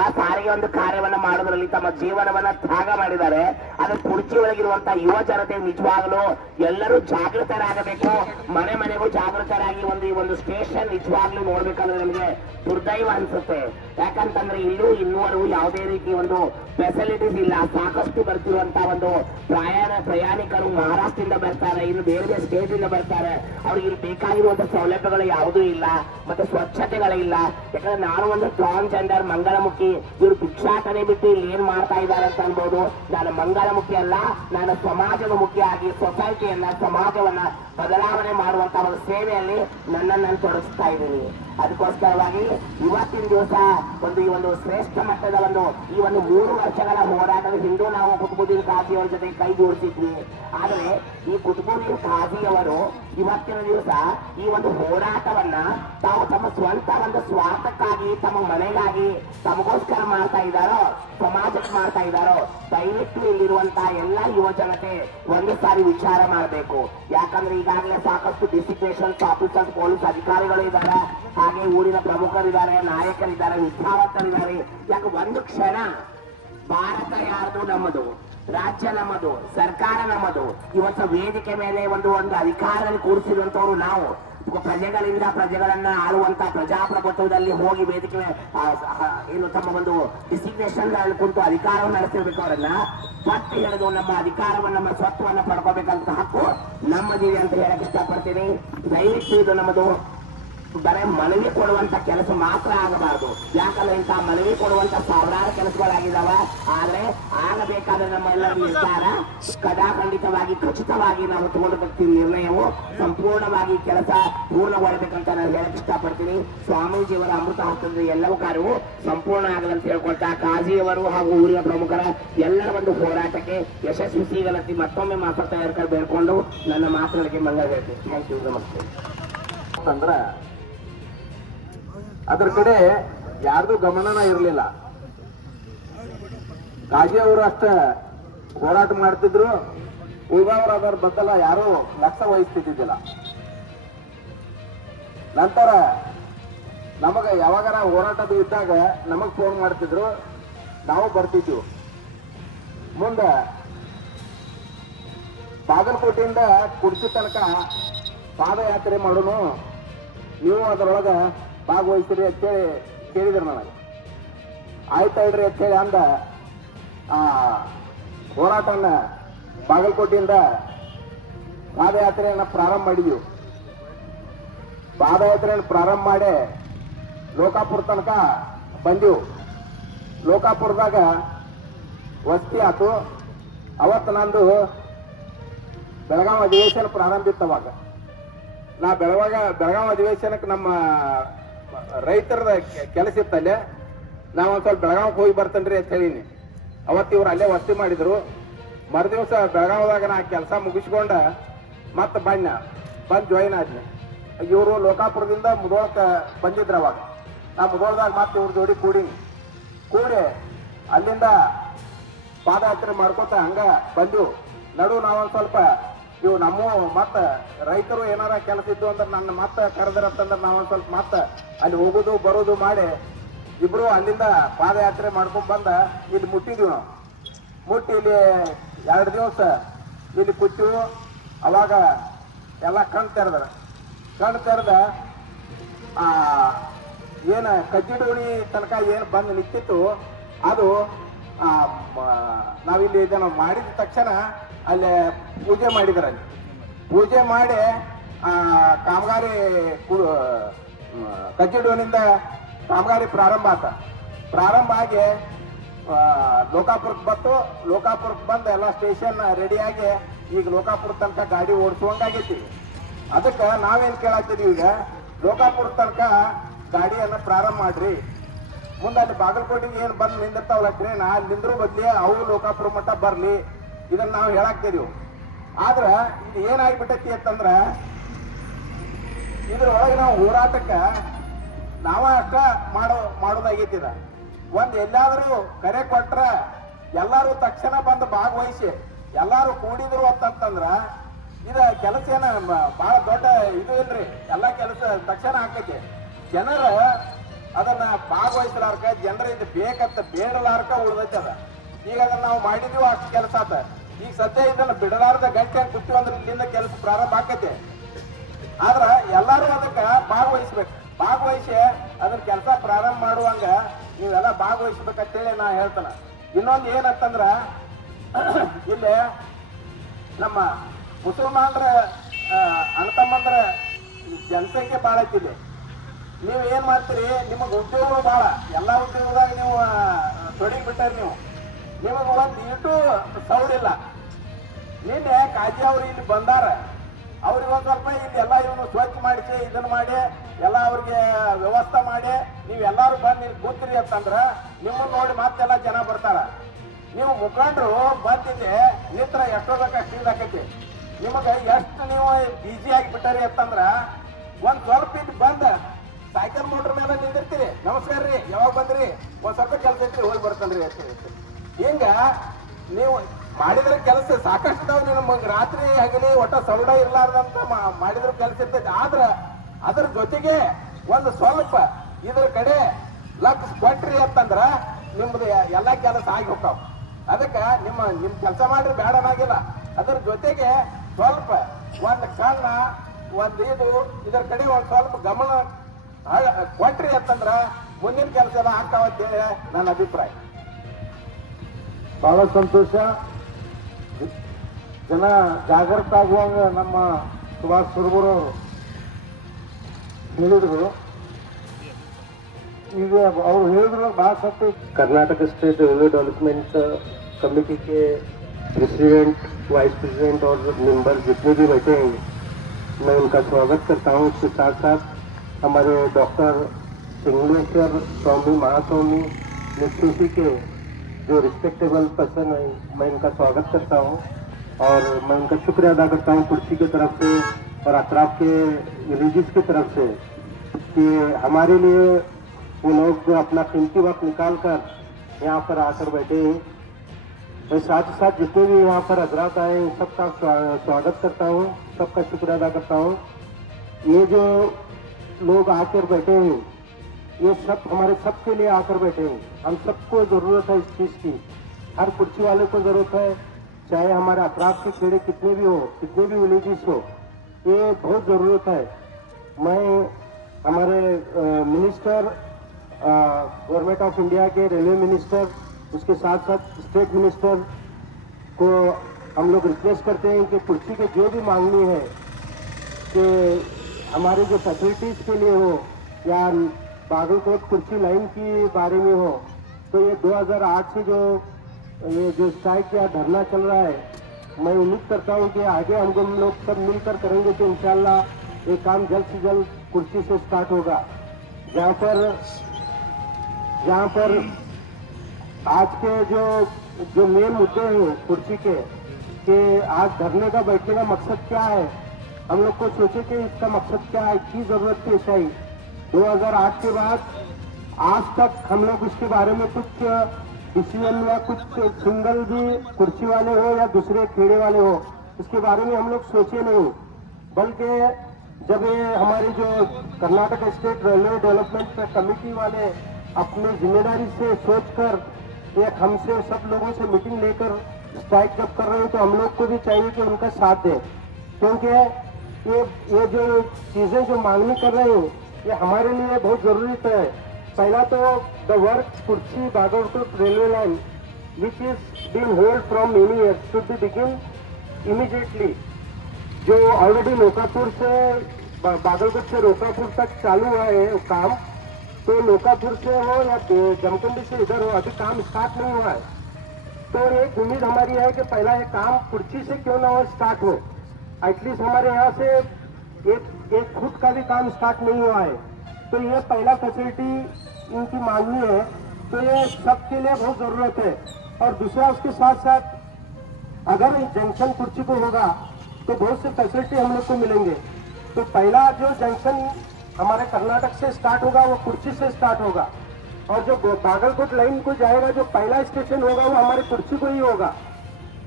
ಆ ಸಾರಿಗೆ ಒಂದು ಕಾರ್ಯವನ್ನ ಮಾಡೋದ್ರಲ್ಲಿ ತಮ್ಮ ಜೀವನವನ್ನ ತ್ಯಾಗ ಮಾಡಿದ್ದಾರೆ. ಅದ್ರ ಕುರ್ಚಿ ಒಳಗಿರುವಂತ ಯುವ ಜನತೆ ನಿಜವಾಗಲೂ ಎಲ್ಲರೂ ಜಾಗೃತರಾಗಬೇಕು. ಮನೆ ಮನೆಗೂ ಜಾಗೃತರಾಗಿ ಈ ಒಂದು ಸ್ಟೇಷನ್ ನಿಜವಾಗ್ಲೂ ನೋಡ್ಬೇಕಂದ್ರೆ ನಮಗೆ ದುರ್ದೈವ ಅನ್ಸುತ್ತೆ. ಯಾಕಂತಂದ್ರೆ ಇನ್ನೂವರೆಗೂ ಯಾವುದೇ ರೀತಿ ಒಂದು ಫೆಸಿಲಿಟೀಸ್ ಇಲ್ಲ. ಸಾಕಷ್ಟು ಬರ್ತಿರುವಂತ ಒಂದು ಪ್ರಯಾಣಿಕರು ಮಹಾರಾಷ್ಟ್ರದಿಂದ ಬರ್ತಾರೆ, ಇನ್ನು ಬೇರೆ ಬೇರೆ ಸ್ಟೇಟ್ ಇಂದ ಬರ್ತಾರೆ. ಅವ್ರಿಗೆ ಇಲ್ಲಿ ಬೇಕಾಗಿರುವಂತ ಸೌಲಭ್ಯಗಳು ಯಾವುದೂ ಇಲ್ಲ, ಮತ್ತೆ ಸ್ವಚ್ಛತೆಗಳಿಲ್ಲ. ಯಾಕಂದ್ರೆ ನಾನು ಒಂದು ಟ್ರಾನ್ಸ್ಜೆಂಡರ್ ಮಂಗಳಮುಖಿ, ಇವರು ಭಿಕ್ಷಾಟನೆ ಬಿಟ್ಟು ಇಲ್ಲಿ ಏನ್ ಮಾಡ್ತಾ ಇದ್ದಾರೆ ಅಂತ ಅನ್ಬೋದು. ನಾನು ಮಂಗಳಮುಖಿ ಅಲ್ಲ, ನಾನು ಸಮಾಜದ ಮುಖಿಯಾಗಿ ಸೊಸೈಟಿಯನ್ನ, ಸಮಾಜವನ್ನ ಬದಲಾವಣೆ ಮಾಡುವಂತ ಒಂದು ಸೇವೆಯಲ್ಲಿ ನನ್ನನ್ನು ತೊಡಗಿಸ್ತಾ ಇದ್ದೀನಿ. ಅದಕ್ಕೋಸ್ಕರವಾಗಿ ಇವತ್ತಿನ ದಿವಸ ಈ ಒಂದು ಶ್ರೇಷ್ಠ ಮಟ್ಟದ ಈ ಒಂದು 3 ವರ್ಷಗಳ ಹೋರಾಟದ ಹಿಂದೂ ನಾವು ಕುತುಬುದ್ದೀನ್ ಖಾಜಿಯವರ ಜೊತೆ ಕೈ ಜೋಡಿಸಿದ್ವಿ. ಆದರೆ ಈ ಕುತುಬುದ್ದೀನ್ ಖಾಜಿಯವರು ಇವತ್ತಿನ ದಿವಸ ಈ ಒಂದು ಹೋರಾಟವನ್ನ ತಾವು ತಮ್ಮ ಸ್ವಂತ ಒಂದು ಸ್ವಾರ್ಥಕ್ಕಾಗಿ, ತಮ್ಮ ಮನೆಗಾಗಿ, ತಮಗೋಸ್ಕರ ಮಾಡ್ತಾ ಇದ್ದಾರೋ, ಸಮಾಜಕ್ಕೆ ಮಾಡ್ತಾ ಇದ್ದಾರೋ, ದಯವಿಟ್ಟು ಇಲ್ಲಿರುವಂತ ಎಲ್ಲ ಯುವ ಜನತೆ ಒಂದು ಸಾರಿ ವಿಚಾರ ಮಾಡಬೇಕು. ಯಾಕಂದ್ರೆ ಈಗಾಗಲೇ ಸಾಕಷ್ಟು ಡಿಸಿಗ್ನೇಷನ್ಸ್ ಆಫೀಸರ್ಸ್, ಪೊಲೀಸ್ ಅಧಿಕಾರಿಗಳು ಇದ್ದಾರೆ, ಹಾಗೆ ಊರಿನ ಪ್ರಮುಖರಿದ್ದಾರೆ, ನಾಯಕರಿದ್ದಾರೆ, ವಿದ್ಯಾವಂತರಿದ್ದಾರೆ. ಯಾಕೆ ಒಂದು ಕ್ಷಣ ಭಾರತ ಯಾರ್ದು? ನಮ್ಮದು, ರಾಜ್ಯ ನಮ್ಮದು, ಸರ್ಕಾರ ನಮ್ಮದು. ಇವತ್ತು ವೇದಿಕೆ ಮೇಲೆ ಒಂದು ಅಧಿಕಾರದಲ್ಲಿ ಕೂರಿಸಿರುವಂತವ್ರು ನಾವು. ಪ್ರಜೆಗಳನ್ನ ಆಳುವಂತ ಪ್ರಜಾಪ್ರಭುತ್ವದಲ್ಲಿ ಹೋಗಿ ವೇದಿಕೆ ಏನು ತಮ್ಮ ಒಂದು ಡಿಸಿಗ್ನೇಷನ್ ಕುಂತು ಅಧಿಕಾರವನ್ನು ನಡೆಸಿರ್ಬೇಕು. ಅವರನ್ನ ಪಟ್ಟು ಹೇಳಿದು ನಮ್ಮ ಅಧಿಕಾರವನ್ನು, ನಮ್ಮ ಸ್ವತ್ತವನ್ನ ಪಡ್ಕೋಬೇಕಂತ ಹಕ್ಕು ನಮ್ಮದಿದೆ ಅಂತ ಹೇಳಕ್ ಇಷ್ಟಪಡ್ತೀನಿ. ದಯವಿಟ್ಟು ಇದು ನಮ್ಮದು ಬರೀ ಮನವಿ ಕೊಡುವಂತ ಕೆಲಸ ಮಾತ್ರ ಆಗಬಾರದು. ಯಾಕಂದ್ರೆ ಇಂತಹ ಮನವಿ ಕೊಡುವಂತ ಸಾವಿರಾರು ಕೆಲಸಗಳಾಗಿದ್ದಾವ. ಆದ್ರೆ ಆಗಬೇಕಾದ್ರೆ ನಮ್ಮೆಲ್ಲರ ನಿರ್ಧಾರ ಕಡಾಖಂಡಿತವಾಗಿ, ಖಚಿತವಾಗಿ ನಾವು ತಗೊಂಡು ಬರ್ತೀವಿ. ನಿರ್ಣಯವು ಸಂಪೂರ್ಣವಾಗಿ ಕೆಲಸ ಪೂರ್ಣಗೊಳ್ಳಬೇಕಂತ ನಾನು ಹೇಳಕ್ ಇಷ್ಟಪಡ್ತೀನಿ. ಸ್ವಾಮೀಜಿಯವರ ಅಮೃತ ಹಸ್ತದ ಎಲ್ಲವೂ ಕಾರ್ಯವು ಸಂಪೂರ್ಣ ಆಗಲಂತ ಹೇಳ್ಕೊಳ್ತಾ, ಕಾಜಿಯವರು ಹಾಗೂ ಊರಿನ ಪ್ರಮುಖರ ಎಲ್ಲರ ಒಂದು ಹೋರಾಟಕ್ಕೆ ಯಶಸ್ವಿ ಸಿಗಲಂತ ಮತ್ತೊಮ್ಮೆ ಮಾತಾಡ್ತಾ ಇರ್ಕೊಂಡು ಬೇಡ್ಕೊಂಡು ನನ್ನ ಮಾತುಗಳಿಗೆ ಮಂಗಳ ಹೇಳ್ತೀನಿ. ಥ್ಯಾಂಕ್ ಯು, ನಮಸ್ತೆ. ಅಂದ್ರ ಅದ್ರ ಕಡೆ ಯಾರ್ದು ಗಮನನ ಇರಲಿಲ್ಲ. ಕಾಜಿ ಅವರು ಅಷ್ಟ ಹೋರಾಟ ಮಾಡ್ತಿದ್ರು, ಉಳಿದವರು ಅದರ ಬದಲ ಯಾರು ಲಕ್ಷ್ಯ ವಹಿಸ್ತಿದ್ದಿಲ್ಲ. ನಂತರ ನಮಗ ಯಾವಾಗಾರ ಹೋರಾಟದ ಇದ್ದಾಗ ನಮಗ್ ಫೋನ್ ಮಾಡ್ತಿದ್ರು, ನಾವು ಬರ್ತಿದ್ವಿ. ಮುಂದೆ ಬಾಗಲಕೋಟೆಯಿಂದ ಕುರ್ಚಿ ತನಕ ಪಾದಯಾತ್ರೆ ಮಾಡೋನು, ನೀವು ಅದರೊಳಗ ಭಾಗವಹಿಸ್ತೀರಿ ಅಂತೇಳಿ ಕೇಳಿದ್ರು ನನಗೆ. ಆಯ್ತಾಳ್ರಿ ಅಂತೇಳಿ ಅಂದ ಹೋರಾಟನ ಬಾಗಲಕೋಟೆಯಿಂದ ಪಾದಯಾತ್ರೆಯನ್ನ ಪ್ರಾರಂಭ ಮಾಡಿದ್ವಿ. ಪಾದಯಾತ್ರೆಯನ್ನು ಪ್ರಾರಂಭ ಮಾಡಿ ಲೋಕಾಪುರ ತನಕ ಬಂದೆವು. ಲೋಕಾಪುರದಾಗ ವಸ್ತಿ ಆತು. ಅವತ್ತು ನಂದು ಬೆಳಗಾವಿ ಅಧಿವೇಶನ ಪ್ರಾರಂಭ ಇತ್ತು. ಅವಾಗ ನಾ ಬೆಳಗಾವಿ ಅಧಿವೇಶನಕ್ಕೆ ನಮ್ಮ ರೈತರದ ಕೆಲಸ ಇತ್ತಲ್ಲೇ, ನಾ ಒಂದ್ ಸ್ವಲ್ಪ ಬೆಳಗಾವಿಗೆ ಹೋಗಿ ಬರ್ತೇನ್ರಿ ಅಂತ ಹೇಳೀನಿ. ಅವತ್ತು ಇವ್ರು ಅಲ್ಲೇ ವಸ್ತಿ ಮಾಡಿದ್ರು. ಮರುದಿವಸ ಬೆಳಗಾವಿದಾಗ ನಾ ಕೆಲಸ ಮುಗಿಸ್ಕೊಂಡ ಮತ್ತೆ ಬಂದು ಜಾಯಿನ್ ಆದ್ನಿ. ಇವರು ಲೋಕಾಪುರದಿಂದ ಮುಧೋಳಕ್ಕೆ ಬಂದಿದ್ರು. ಅವಾಗ ನಾ ಮುಧೋಳದಾಗ ಮತ್ತೆ ಇವ್ರ ಜೋಡಿ ಕೂಡಿ ಅಲ್ಲಿಂದ ಪಾದಯಾತ್ರೆ ಮಾಡ್ಕೊತ ಹಂಗ ಬಂದು ನಡು ನಾವೊಂದು ಸ್ವಲ್ಪ ಇವು ನಮ್ಮ ಮತ್ತೆ ರೈತರು ಏನಾರ ಕೆಲಸ ಇದ್ದು ಅಂದ್ರೆ ನನ್ನ ಮತ್ತೆ ಕರೆದ್ರಂತಂದ್ರೆ ನಾವೊಂದು ಸ್ವಲ್ಪ ಮತ್ತೆ ಅಲ್ಲಿ ಹೋಗೋದು ಬರೋದು ಮಾಡಿ ಇಬ್ರು ಅಲ್ಲಿಂದ ಪಾದಯಾತ್ರೆ ಮಾಡ್ಕೊಂಡ್ ಬಂದ ಇಲ್ಲಿ ಮುಟ್ಟಿದ್ವಿ. ನಾವು ಮುಟ್ಟಿ ಇಲ್ಲಿ 2 ದಿವಸ ಇಲ್ಲಿ ಕೂತೀವಿ. ಅವಾಗ ಎಲ್ಲ ಕಣ್ ತೆರೆದ ಏನ ಕಜ್ಜಿಡೋಣಿ ತನಕ ಏನು ಬಂದು ನಿಂತಿತ್ತು ಅದು ನಾವಿಲ್ಲಿ ಇದನ್ನು ಮಾಡಿದ ತಕ್ಷಣ ಅಲ್ಲೇ ಪೂಜೆ ಮಾಡಿದ್ರು. ಅಲ್ಲಿ ಪೂಜೆ ಮಾಡಿ ಕಾಮಗಾರಿ ಕಜ್ಜಿಡೋಣಿಂದ ಕಾಮಗಾರಿ ಪ್ರಾರಂಭ ಆಗಿ ಲೋಕಾಪುರಕ್ಕೆ ಬಂದು ಎಲ್ಲ ಸ್ಟೇಷನ್ ರೆಡಿಯಾಗಿ ಈಗ ಲೋಕಾಪುರ ತನಕ ಗಾಡಿ ಓಡಿಸುವಂಗಾಗೈತಿ. ಅದಕ್ಕೆ ನಾವೇನು ಕೇಳಾಗ್ತಿದೀವಿ, ಈಗ ಲೋಕಾಪುರ ತನಕ ಗಾಡಿಯನ್ನು ಪ್ರಾರಂಭ ಮಾಡ್ರಿ, ಮುಂದೆ ಅಲ್ಲಿ ಬಾಗಲಕೋಟೆಗೆ ಏನು ಬಂದು ನಿಂದಿರ್ತಾವಲ್ಲ ಟ್ರೈನ್ ಅಲ್ಲಿ ನಿಂದ್ರು ಬದ್ಲಿ ಅವು ಲೋಕಾಪುರ ಮಟ್ಟ ಬರ್ಲಿ ಇದನ್ನ ನಾವು ಹೇಳಾಕ್ತಿದೀವಿ. ಆದ್ರ ಇದು ಏನಾಗ್ಬಿಟ್ಟೈತಿ ಅಂತಂದ್ರ ಇದ್ರೊಳಗೆ ನಾವು ಹೋರಾಟಕ್ಕ ನಾವ ಅಷ್ಟ ಮಾಡೋದಾಗೈತಿ. ಇದ ಒಂದ್ ಎಲ್ಲಾದ್ರೂ ಕರೆ ಕೊಟ್ರ ಎಲ್ಲಾರು ತಕ್ಷಣ ಬಂದು ಭಾಗವಹಿಸಿ ಎಲ್ಲಾರು ಕೂಡಿದ್ರು ಅಂತಂದ್ರ ಇದ ಕೆಲಸ ಏನ ಬಹಳ ದೊಡ್ಡ ಇದು ಇಲ್ರಿ. ಎಲ್ಲಾ ಕೆಲಸ ತಕ್ಷಣ ಆಕೈತಿ. ಜನರ ಅದನ್ನ ಭಾಗವಹಿಸಲಾರ್ಕ ಜನರ ಇದು ಬೇಕಂತ ಬೇಡಲಾರ್ಕ ಉಳ್ದೈತಿ ಅದ. ಈಗ ಅದನ್ನ ನಾವು ಮಾಡಿದೀವಿ ಅಷ್ಟು ಕೆಲಸ ಆತ. ಈಗ ಸದ್ಯ ಇದನ್ನ ಬಿಡಲಾರ್ದ ಗಂಟೆ ಕೂತೀವಿ ಅಂದ್ರೆ ಇಲ್ಲಿಂದ ಕೆಲಸ ಪ್ರಾರಂಭ ಆಕೈತಿ. ಆದ್ರ ಎಲ್ಲಾರು ಅದಕ್ಕ ಭಾಗವಹಿಸ್ಬೇಕು. ಭಾಗವಹಿಸಿ ಅದನ್ನ ಕೆಲಸ ಪ್ರಾರಂಭ ಮಾಡುವಂಗ ನೀವೆಲ್ಲ ಭಾಗವಹಿಸ್ಬೇಕಂತೇಳಿ ನಾ ಹೇಳ್ತಾನ. ಇನ್ನೊಂದು ಏನಂತಂದ್ರ ಇಲ್ಲಿ ನಮ್ಮ ಮುಸಲ್ಮಾನರ ಅಣ್ಣತಮ್ಮಂದ್ರ ಜನಸಂಖ್ಯೆ ಭಾಳ ಐತಿ. ಇಲ್ಲಿ ನೀವು ಏನ್ ಮಾಡ್ತೀರಿ, ನಿಮಗ್ ಉದ್ಯೋಗಗಳು ಭಾಳ, ಎಲ್ಲಾ ಉದ್ಯೋಗದಾಗ ನೀವು ತೊಡಗಿ ಬಿಟ್ಟಾರಿ. ನಿಮಗ ಒಂದ್ ಇಟ್ಟು ಸೌಡಿಲ್ಲ. ನಿನ್ನೆ ಕಾಜಿ ಅವ್ರು ಇಲ್ಲಿ ಬಂದಾರ, ಅವ್ರಿಗೆ ಒಂದ್ ಸ್ವಲ್ಪ ಇಲ್ಲಿ ಎಲ್ಲ ಇವನು ಸ್ವಚ್ಛ ಮಾಡಿಸಿ ಇದನ್ನ ಮಾಡಿ ಎಲ್ಲ ಅವ್ರಿಗೆ ವ್ಯವಸ್ಥೆ ಮಾಡಿ ನೀವೆಲ್ಲಾರು ಬಂದು ಇಲ್ಲಿ ಕೂತ್ರಿ ಅಂತಂದ್ರ ನಿಮ್ಮನ್ನ ನೋಡಿ ಮತ್ತೆಲ್ಲ ಜನ ಬರ್ತಾರ. ನೀವು ಮುಖಂಡರು ಬಂದಿದ್ದೆ ನಿತ್ರ ಎಷ್ಟೋದಕ್ಕೆ ಆಕೈತಿ. ನಿಮಗ ಎಷ್ಟು ನೀವು ಬಿಜಿ ಆಗಿ ಬಿಟ್ಟಾರಿ ಅಂತಂದ್ರ ಒಂದ್ ಸ್ವಲ್ಪ ಇದು ಬಂದ ಸೈಕಲ್ ಮೋಟರ್ ಮೇಲೆ ನಿಂದಿರ್ತೀರಿ, ನಮಸ್ಕಾರ ರೀ, ಯಾವಾಗ ಬಂದ್ರಿ, ಒಂದ್ ಸ್ವಲ್ಪ ಕೆಲಸ ಐತ್ರಿ ಹೋಗಿ ಬರ್ತನ್ರಿ ಅಂತ. ಹಿಂಗ ನೀವು ಮಾಡಿದ್ರ ಕೆಲಸ ಸಾಕಷ್ಟು ಇದಾವ. ನಿಮ್ಗೆ ರಾತ್ರಿ ಹಗಲಿ ಒಟ್ಟ ಸೌಡ ಇರ್ಲಾರ್ದಂತ ಮಾಡಿದ್ರ ಕೆಲಸ ಇರ್ತೈತಿ. ಆದ್ರ ಅದ್ರ ಜೊತೆಗೆ ಒಂದು ಸ್ವಲ್ಪ ಇದ್ರ ಕಡೆ ಲಕ್ಷ ಕೊಟ್ರಿ ಅಂತಂದ್ರ ನಿಮ್ದು ಎಲ್ಲಾ ಕೆಲಸ ಆಗಿ ಹೋಗ್ತಾವ. ಅದಕ್ಕ ನಿಮ್ ಕೆಲಸ ಮಾಡ್ರಿ ಬೇಡನಾಗಿಲ್ಲ. ಅದ್ರ ಜೊತೆಗೆ ಸ್ವಲ್ಪ ಒಂದ್ ಕಣ್ಣ ಒಂದ್ ಇದ್ರ ಕಡೆ ಒಂದ್ ಸ್ವಲ್ಪ ಗಮನ ಕೊಟ್ರಿ ಅಂತಂದ್ರ ಮುಂದಿನ ಕೆಲಸ ಎಲ್ಲ ಆಗ್ತಾವಂತೇಳಿ ನನ್ನ ಅಭಿಪ್ರಾಯ. ಬಹಳ ಸಂತೋಷ. ಜನ ಜಾಗೃತ ಆಗುವಂಗ ನಮ್ಮ ಸುಭಾಷ್ ಸುರಗುರವರು ಹೇಳಿದ್ರು. ಈಗ ಅವ್ರು ಹೇಳಿದ್ರು ಬಹಳ ಸತ್ತು. Karnataka state railway development committee के प्रेसिडेंट, वाइस प्रेसिडेंट और मेंबर जितने भी बैठे हैं, मैं उनका स्वागत करता हूँ। उसके साथ साथ हमारे डॉक्टर सिंगलेश्वर स्वामी महास्वामी निश्चिती के जो रिस्पेक्टेबल पर्सन है, मैं इनका स्वागत करता हूँ और मैं उनका शुक्रिया अदा करता हूँ कुर्सी की तरफ से और अतराफ के विलेजेस की तरफ से कि हमारे लिए वो लोग अपना कीमती वक्त निकाल कर यहाँ पर आकर बैठे हैं। मैं साथ ही साथ जितने भी यहाँ पर हजरात आए हैं सबका स्वागत करता हूँ, सबका शुक्रिया अदा करता हूँ। ये जो लोग आकर बैठे हैं ये सब हमारे सबके लिए आकर बैठे हैं। हम सबको ज़रूरत है इस चीज़ की, हर कुर्सी वाले को ज़रूरत है, चाहे हमारे अतराफ के खेड़े कितने भी हो, कितने भी विलेजेस हो, ये बहुत ज़रूरत है। मैं हमारे मिनिस्टर, गवर्नमेंट ऑफ इंडिया के रेलवे मिनिस्टर, उसके साथ साथ स्टेट मिनिस्टर को हम लोग रिक्वेस्ट करते हैं कि कुर्सी के जो भी मांगनी है कि हमारे जो फैसिलिटीज़ के लिए हो या बागलकोट कुर्सी लाइन की बारे में हो, तो ये 2008 से जो स्ट्राइक या धरना चल रहा है, मैं उम्मीद करता हूँ कि आगे हम लोग सब मिलकर करेंगे तो इंशाल्लाह ये काम जल्द से जल्द कुर्सी से स्टार्ट होगा। जहाँ पर आज के जो मेन मुद्दे हैं कुर्सी के, कि आज धरने का बैठने का मकसद क्या है, हम लोग को सोचे कि इसका मकसद क्या है, की जरूरत पेश आई। 2008 के बाद आज तक हम लोग उसके बारे में कुछ डिसीजन या कुछ सिंगल भी कुर्सी वाले हो या दूसरे खेड़े वाले हो उसके बारे में हम लोग सोचे नहीं, बल्कि जब ये हमारी जो Karnataka state railway development committee वाले अपनी जिम्मेदारी से सोचकर एक हमसे सब लोगों से मीटिंग लेकर स्ट्राइक जब कर रहे हैं तो हम लोग को भी चाहिए कि उनका साथ दें, क्योंकि ये जो चीज़ें जो मांगनी कर रहे हैं ये हमारे लिए बहुत ज़रूरी है। पहला तो the work Kudachi Bagalkot railway line which is been hold from many years should be begin immediately. जो ऑलरेडी लोकापुर से बागलकोट से लोकापुर तक चालू हुआ है काम, तो लोकापुर से हो या जमखंडी से इधर हो, अभी काम स्टार्ट नहीं हुआ है। तो एक उम्मीद हमारी है कि पहला ये काम कुर्सी से क्यों ना हो स्टार्ट हो, एटलीस्ट हमारे यहाँ से एक फुट का भी काम स्टार्ट नहीं हुआ है। तो ये पहला फैसिलिटी इनकी मांगनी है, तो ये सबके लिए बहुत जरूरत है। और दूसरा उसके साथ साथ अगर जंक्शन कुर्ची को होगा तो बहुत से फैसिलिटी हम लोग को मिलेंगे। तो पहला जो जंक्शन हमारे कर्नाटक से स्टार्ट होगा वो कुर्ची से स्टार्ट होगा, और जो बागलकोट लाइन को जाएगा जो पहला स्टेशन होगा वो हमारे कुर्ची को ही होगा।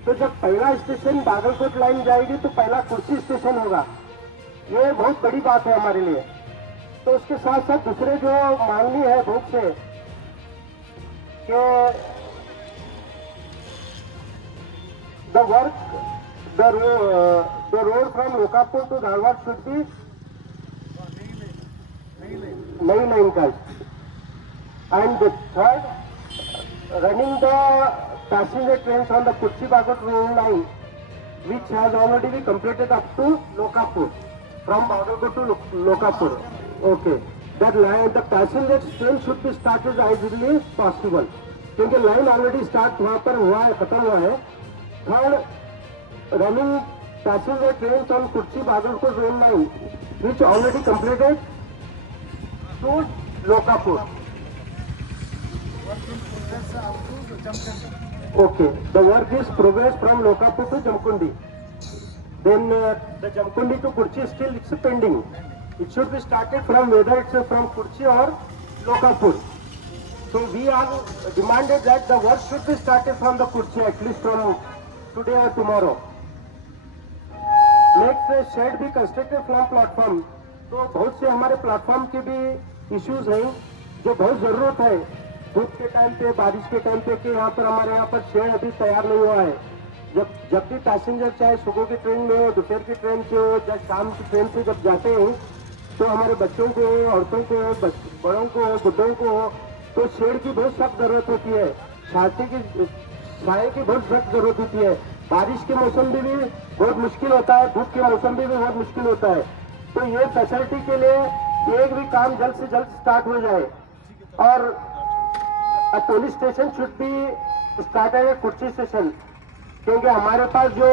तो जब पहला स्टेशन बागलकोट लाइन जाएगी तो पहला कुर्ची स्टेशन होगा। ये बहुत बड़ी बात है हमारे लिए। तो उसके साथ साथ दूसरे जो मांगनी है बहुत से कि the work the road from Lokapur to Dharwad should be नई लाइन का। And the third running the passenger trains on the Kochi-Bagat line, which has already been completed up to Lokapur, from Bagalkot to Lokapur. Okay, that line, the passenger train should be started as early as possible, क्योंकि line already start वहाँ पर हुआ है, खत्म हुआ है। Third, running passenger train on Kochi-Bagalkot rail line, which already completed to Lokapur. Okay, the work is progress from Lokapur to Jamkundi. Then the Jamkundi to Kochi still it's pending. It should be started from whether it's from Kochi or Lokapur. So we are demanded that the work should be started from the Kochi at least from today or tomorrow. Next shed be constructed from platform. तो बहुत से हमारे platform के भी issues हैं जो बहुत जरूरत है धूप के टाइम पे, बारिश के टाइम पे, कि यहाँ पर हमारे यहाँ पर शेड अभी तैयार नहीं हुआ है। जब भी पैसेंजर चाहे सुबह की ट्रेन में हो, दोपहर की ट्रेन से हो या शाम की ट्रेन से जब जाते हैं तो हमारे बच्चों को, औरतों को, बड़ों को, बुढ़ों को तो शेड की बहुत सख्त जरूरत होती है, छाए की बहुत सख्त जरूरत होती है। बारिश के मौसम में भी बहुत मुश्किल होता है, धूप के मौसम में भी बहुत मुश्किल होता है। तो ये फैसिलिटी के लिए एक भी काम जल्द से जल्द स्टार्ट हो जाए। और police station should be start है कुर्ची स्टेशन, क्योंकि हमारे पास जो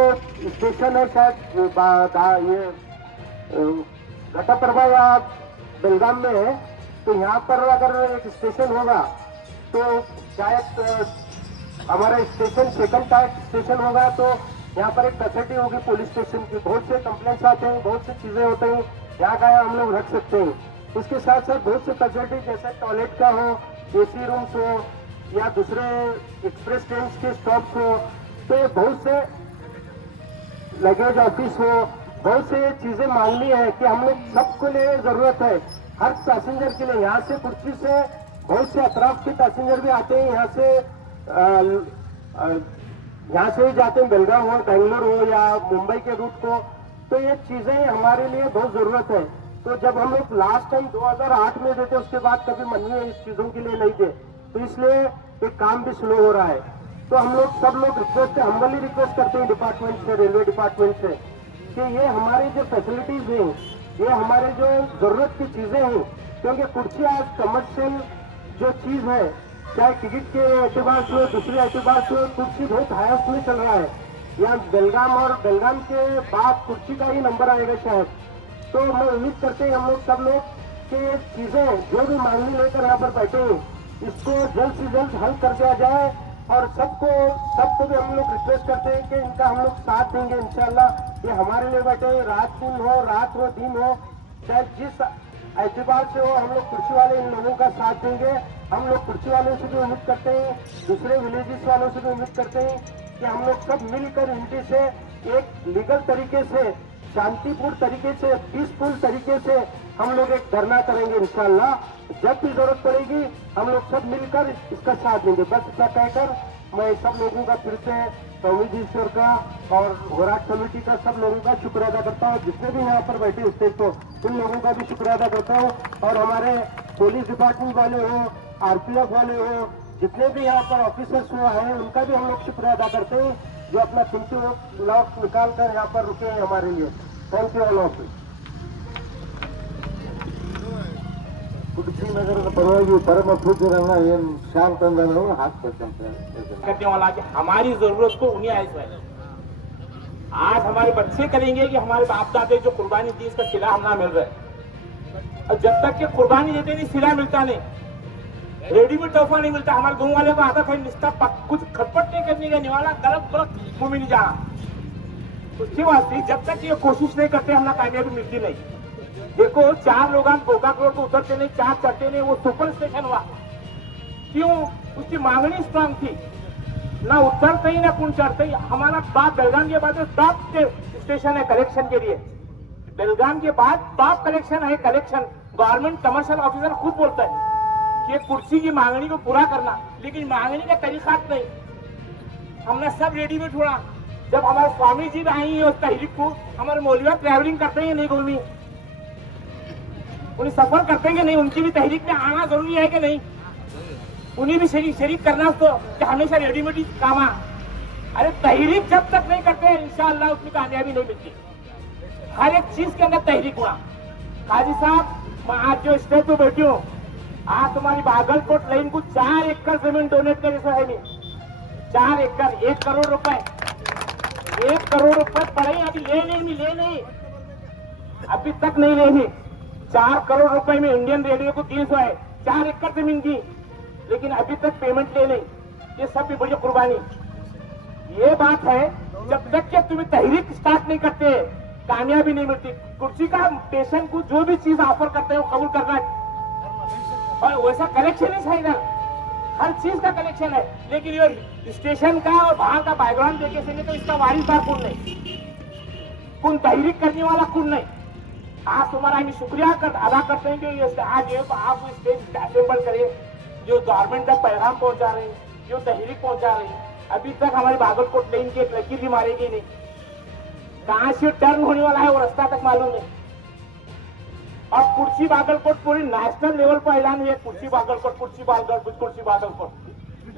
स्टेशन है शायद ये घटाप्रभा या बेलगाम में है, तो यहाँ पर अगर एक स्टेशन होगा तो शायद हमारा स्टेशन सेकंड टाइप स्टेशन होगा, तो यहाँ पर एक फैसिलिटी होगी पुलिस स्टेशन की। बहुत से कंप्लेंट्स आते हैं, बहुत सी चीजें होते हैं, यहाँ का हम लोग रख सकते हैं। उसके साथ साथ बहुत से फैसिलिटी जैसे टॉयलेट का हो, एसी रूम्स हो या दूसरे एक्सप्रेस ट्रेन के स्टॉप्स हो, तो ये बहुत से लगेज ऑफिस हो, बहुत से चीजें मांगनी है कि हम लोग सबको लिए जरूरत है हर पैसेंजर के लिए। यहाँ से कुर्ची से बहुत से अतराफ के पैसेंजर भी आते हैं, यहाँ से ही जाते हैं बेलगाम हो, बेंगलोर हो या मुंबई के रूट को। तो ये चीजें हमारे लिए बहुत जरूरत है। तो जब हम लोग लास्ट टाइम 2008 में देते, उसके बाद कभी मंजूरी इस चीजों के लिए नहीं दे, तो इसलिए एक काम भी स्लो हो रहा है। तो हम लोग सब लोग रिक्वेस्ट, हम्बली रिक्वेस्ट करते हैं डिपार्टमेंट से, रेलवे डिपार्टमेंट से, कि ये हमारी जो फैसिलिटीज हैं, ये हमारे जो जरूरत की चीजें हैं, क्योंकि कुर्सी आज कमर्शियल जो चीज है, चाहे टिकट के एतबार से हो, दूसरे एतबार से हो, कुर्सी बहुत हाईएस्ट में चल रहा है। यहाँ बेलगाम और बेलगाम के बाद कुर्सी का ही नंबर आएगा शायद। तो मैं उम्मीद करते हैं हम लोग सब लोग कि ये चीजें जो भी मांगनी लेकर यहाँ पर बैठे हैं, इसको जल्द से जल्द हल कर दिया जाए। और सबको भी हम लोग रिक्वेस्ट करते हैं कि इनका हम लोग साथ देंगे इंशाल्लाह। ये हमारे लिए बैठे हैं, रात हो दिन हो, चाहे जिस एतबार से हो, हम लोग कुर्सी वाले इन लोगों का साथ देंगे। हम लोग कुर्सी वालों से भी उम्मीद करते हैं, दूसरे विलेजेस वालों से भी उम्मीद करते हैं कि हम लोग सब मिलकर इनके से एक लीगल तरीके से, शांतिपूर्ण तरीके से, पीसफुल तरीके से हम लोग एक धरना करेंगे इंशाल्लाह। जब भी जरूरत पड़ेगी हम लोग सब मिलकर इसका साथ देंगे। बस इतना कहकर मैं सब लोगों का फिर से संविधीश्वर का और होराट कमेटी का सब लोगों का शुक्र अदा करता हूँ। जितने भी यहाँ पर बैठे स्टेज को, उन लोगों का भी शुक्र अदा करता हूँ। और हमारे पुलिस डिपार्टमेंट वाले हो, आरपीएफ वाले हो, जितने भी यहाँ पर ऑफिसर्स हुआ है, उनका भी हम लोग शुक्र अदा करते हैं जो अपना कीमती वक्त निकाल कर यहाँ पर रुके हैं हमारे लिए। Thank you all of you. ಕುರ್ಚಿ ನಗರದ ಪರವಾಗಿ ಪರಮ ಪೂಜ್ಯರನ್ನ ಏನ್ ಶಾಂತ ಅಂದ್ರು ಹಾಕ್ ಬೇಕಂತ करने वाला कि हमारी जरूरत को उन्हें ऐसा है। आज हमारे बच्चे करेंगे कि हमारे बाप दादे जो कुर्बानी दी, इसका सिला हम ना मिल रहा है। और जब तक के कुर्बानी देते नहीं सिला मिलता नहीं, रेडीमेड तोहफा नहीं मिलता। हमारे गाँव वाले को आदत है निष्ठा कुछ खटपट नहीं करने का निवाला गलत गलत मुंह में नहीं जाना। उसकी वास्ते जब तक ये कोशिश नहीं करते हमने कामयाबी मिलती नहीं। देखो 4 लोग गोगा रोड को उतरते नहीं, 4 चढ़ते नहीं, वो सुपर स्टेशन हुआ। क्यों? उसकी मांगनी स्ट्रांग थी, ना उतरते ही ना कौन चढ़ते ही। हमारा बाप बेलगाम के बाद टॉप स्टेशन है कलेक्शन के लिए। बेलगाम के बाद टॉप कलेक्शन है कलेक्शन। गवर्नमेंट कमर्शियल ऑफिसर खुद बोलता है कि कुर्सी की मांगनी को पूरा करना, लेकिन मांगनी का तरीका नहीं। हमने सब रेडीमेड छोड़ा। जब हमारे स्वामी जी आई है उस तहरीक को, हमारे मौलविया ट्रैवलिंग करते हैं नहीं गोलमी, उन्हें सफर करते हैं कि नहीं, उनकी भी तहरीक में आना जरूरी है कि नहीं, उन्हें भी शरीक करना तो कि हमेशा रेडीमेड ही काम आ। अरे तहरीक जब तक नहीं करते इंशाअल्लाह उसमें कामयाबी नहीं मिलती। हर एक चीज के अंदर तहरीक हुआ। काजी साहब, मैं आज जो स्टेज पे बैठी हूँ, आज तुम्हारी बागलकोट लाइन को 4 एकड़ जमीन डोनेट करे है नहीं। 4 एकड़ 1 करोड़ रुपए, 1 करोड़ रुपए पड़े अभी ले नहीं, अभी तक नहीं लेनी। 4 करोड़ रुपए में इंडियन रेलवे को 300 है, 4 एकड़ जमीन की, लेकिन अभी तक पेमेंट ले नहीं। ये सब भी बड़ी कुर्बानी। ये बात है, जब तक कि तुम्हें तहरीक स्टार्ट नहीं करते कामयाबी नहीं मिलती। कुर्सी का पेशेंट को जो भी चीज ऑफर करते हैं वो कबूल करना है, और वैसा कलेक्शन ही सही ना, हर चीज का कलेक्शन है। लेकिन ये स्टेशन का और बाहर का बैकग्राउंड देखे से नहीं तो इसका वारिसदार कौन नहीं, कौन तहरीक करने वाला कौन नहीं। आज तुम्हारा हम शुक्रिया अदा करते हैं कि आज ये आप स्टेज असेंबल करें, जो गवर्नमेंट तक पैगाम पहुंचा रहे हैं, जो तहरीक पहुंचा रहे हैं। अभी तक हमारी बागलकोट लाइन की एक लकीर भी मारेगी नहीं, कहां से टर्न होने वाला है वो रास्ता तक मालूम नहीं। और कुर्सी बागलकोट पूरी नेशनल लेवल पर ऐलान हुई है, कुर्सी बागलकोट, कुर्सी बागलकोट, कुर्सी बागलकोट,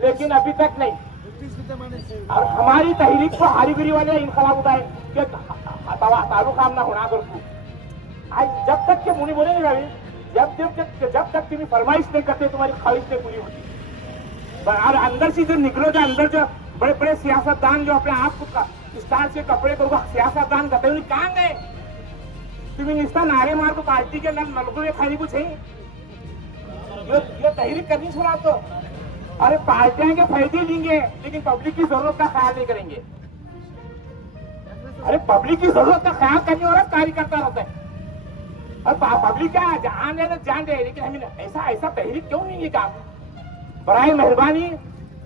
लेकिन अभी तक नहीं। और हमारी तहरीक को हारीगिरी वाले इनकलाब उठाए कि तालु काम ना होना करो। आज जब तक के मुनि बोले नहीं, जब तक तुम्हें फरमाइश नहीं करते तुम्हारी ख्वाहिश नहीं पूरी होती। और अंदर से जो निकलो, जो अंदर जो बड़े बड़े सियासतदान जो अपने आप को स्टार से कपड़े को सियासतदान करते हैं, कहाँ गए? तुम्हें निस्ता नारे मार को पार्टी के अंदर नलगुए खाने को चाहिए, ये तहरीक करनी छोड़ा तो। अरे पार्टियां के फायदे लेंगे लेकिन पब्लिक की जरूरत का ख्याल नहीं करेंगे। अरे पब्लिक की जरूरत का ख्याल करने वाला कार्यकर्ता रहता है, और पब्लिक क्या जान दे जान दे, लेकिन हमें ऐसा तहरीक क्यों नहीं है काम? बराए मेहरबानी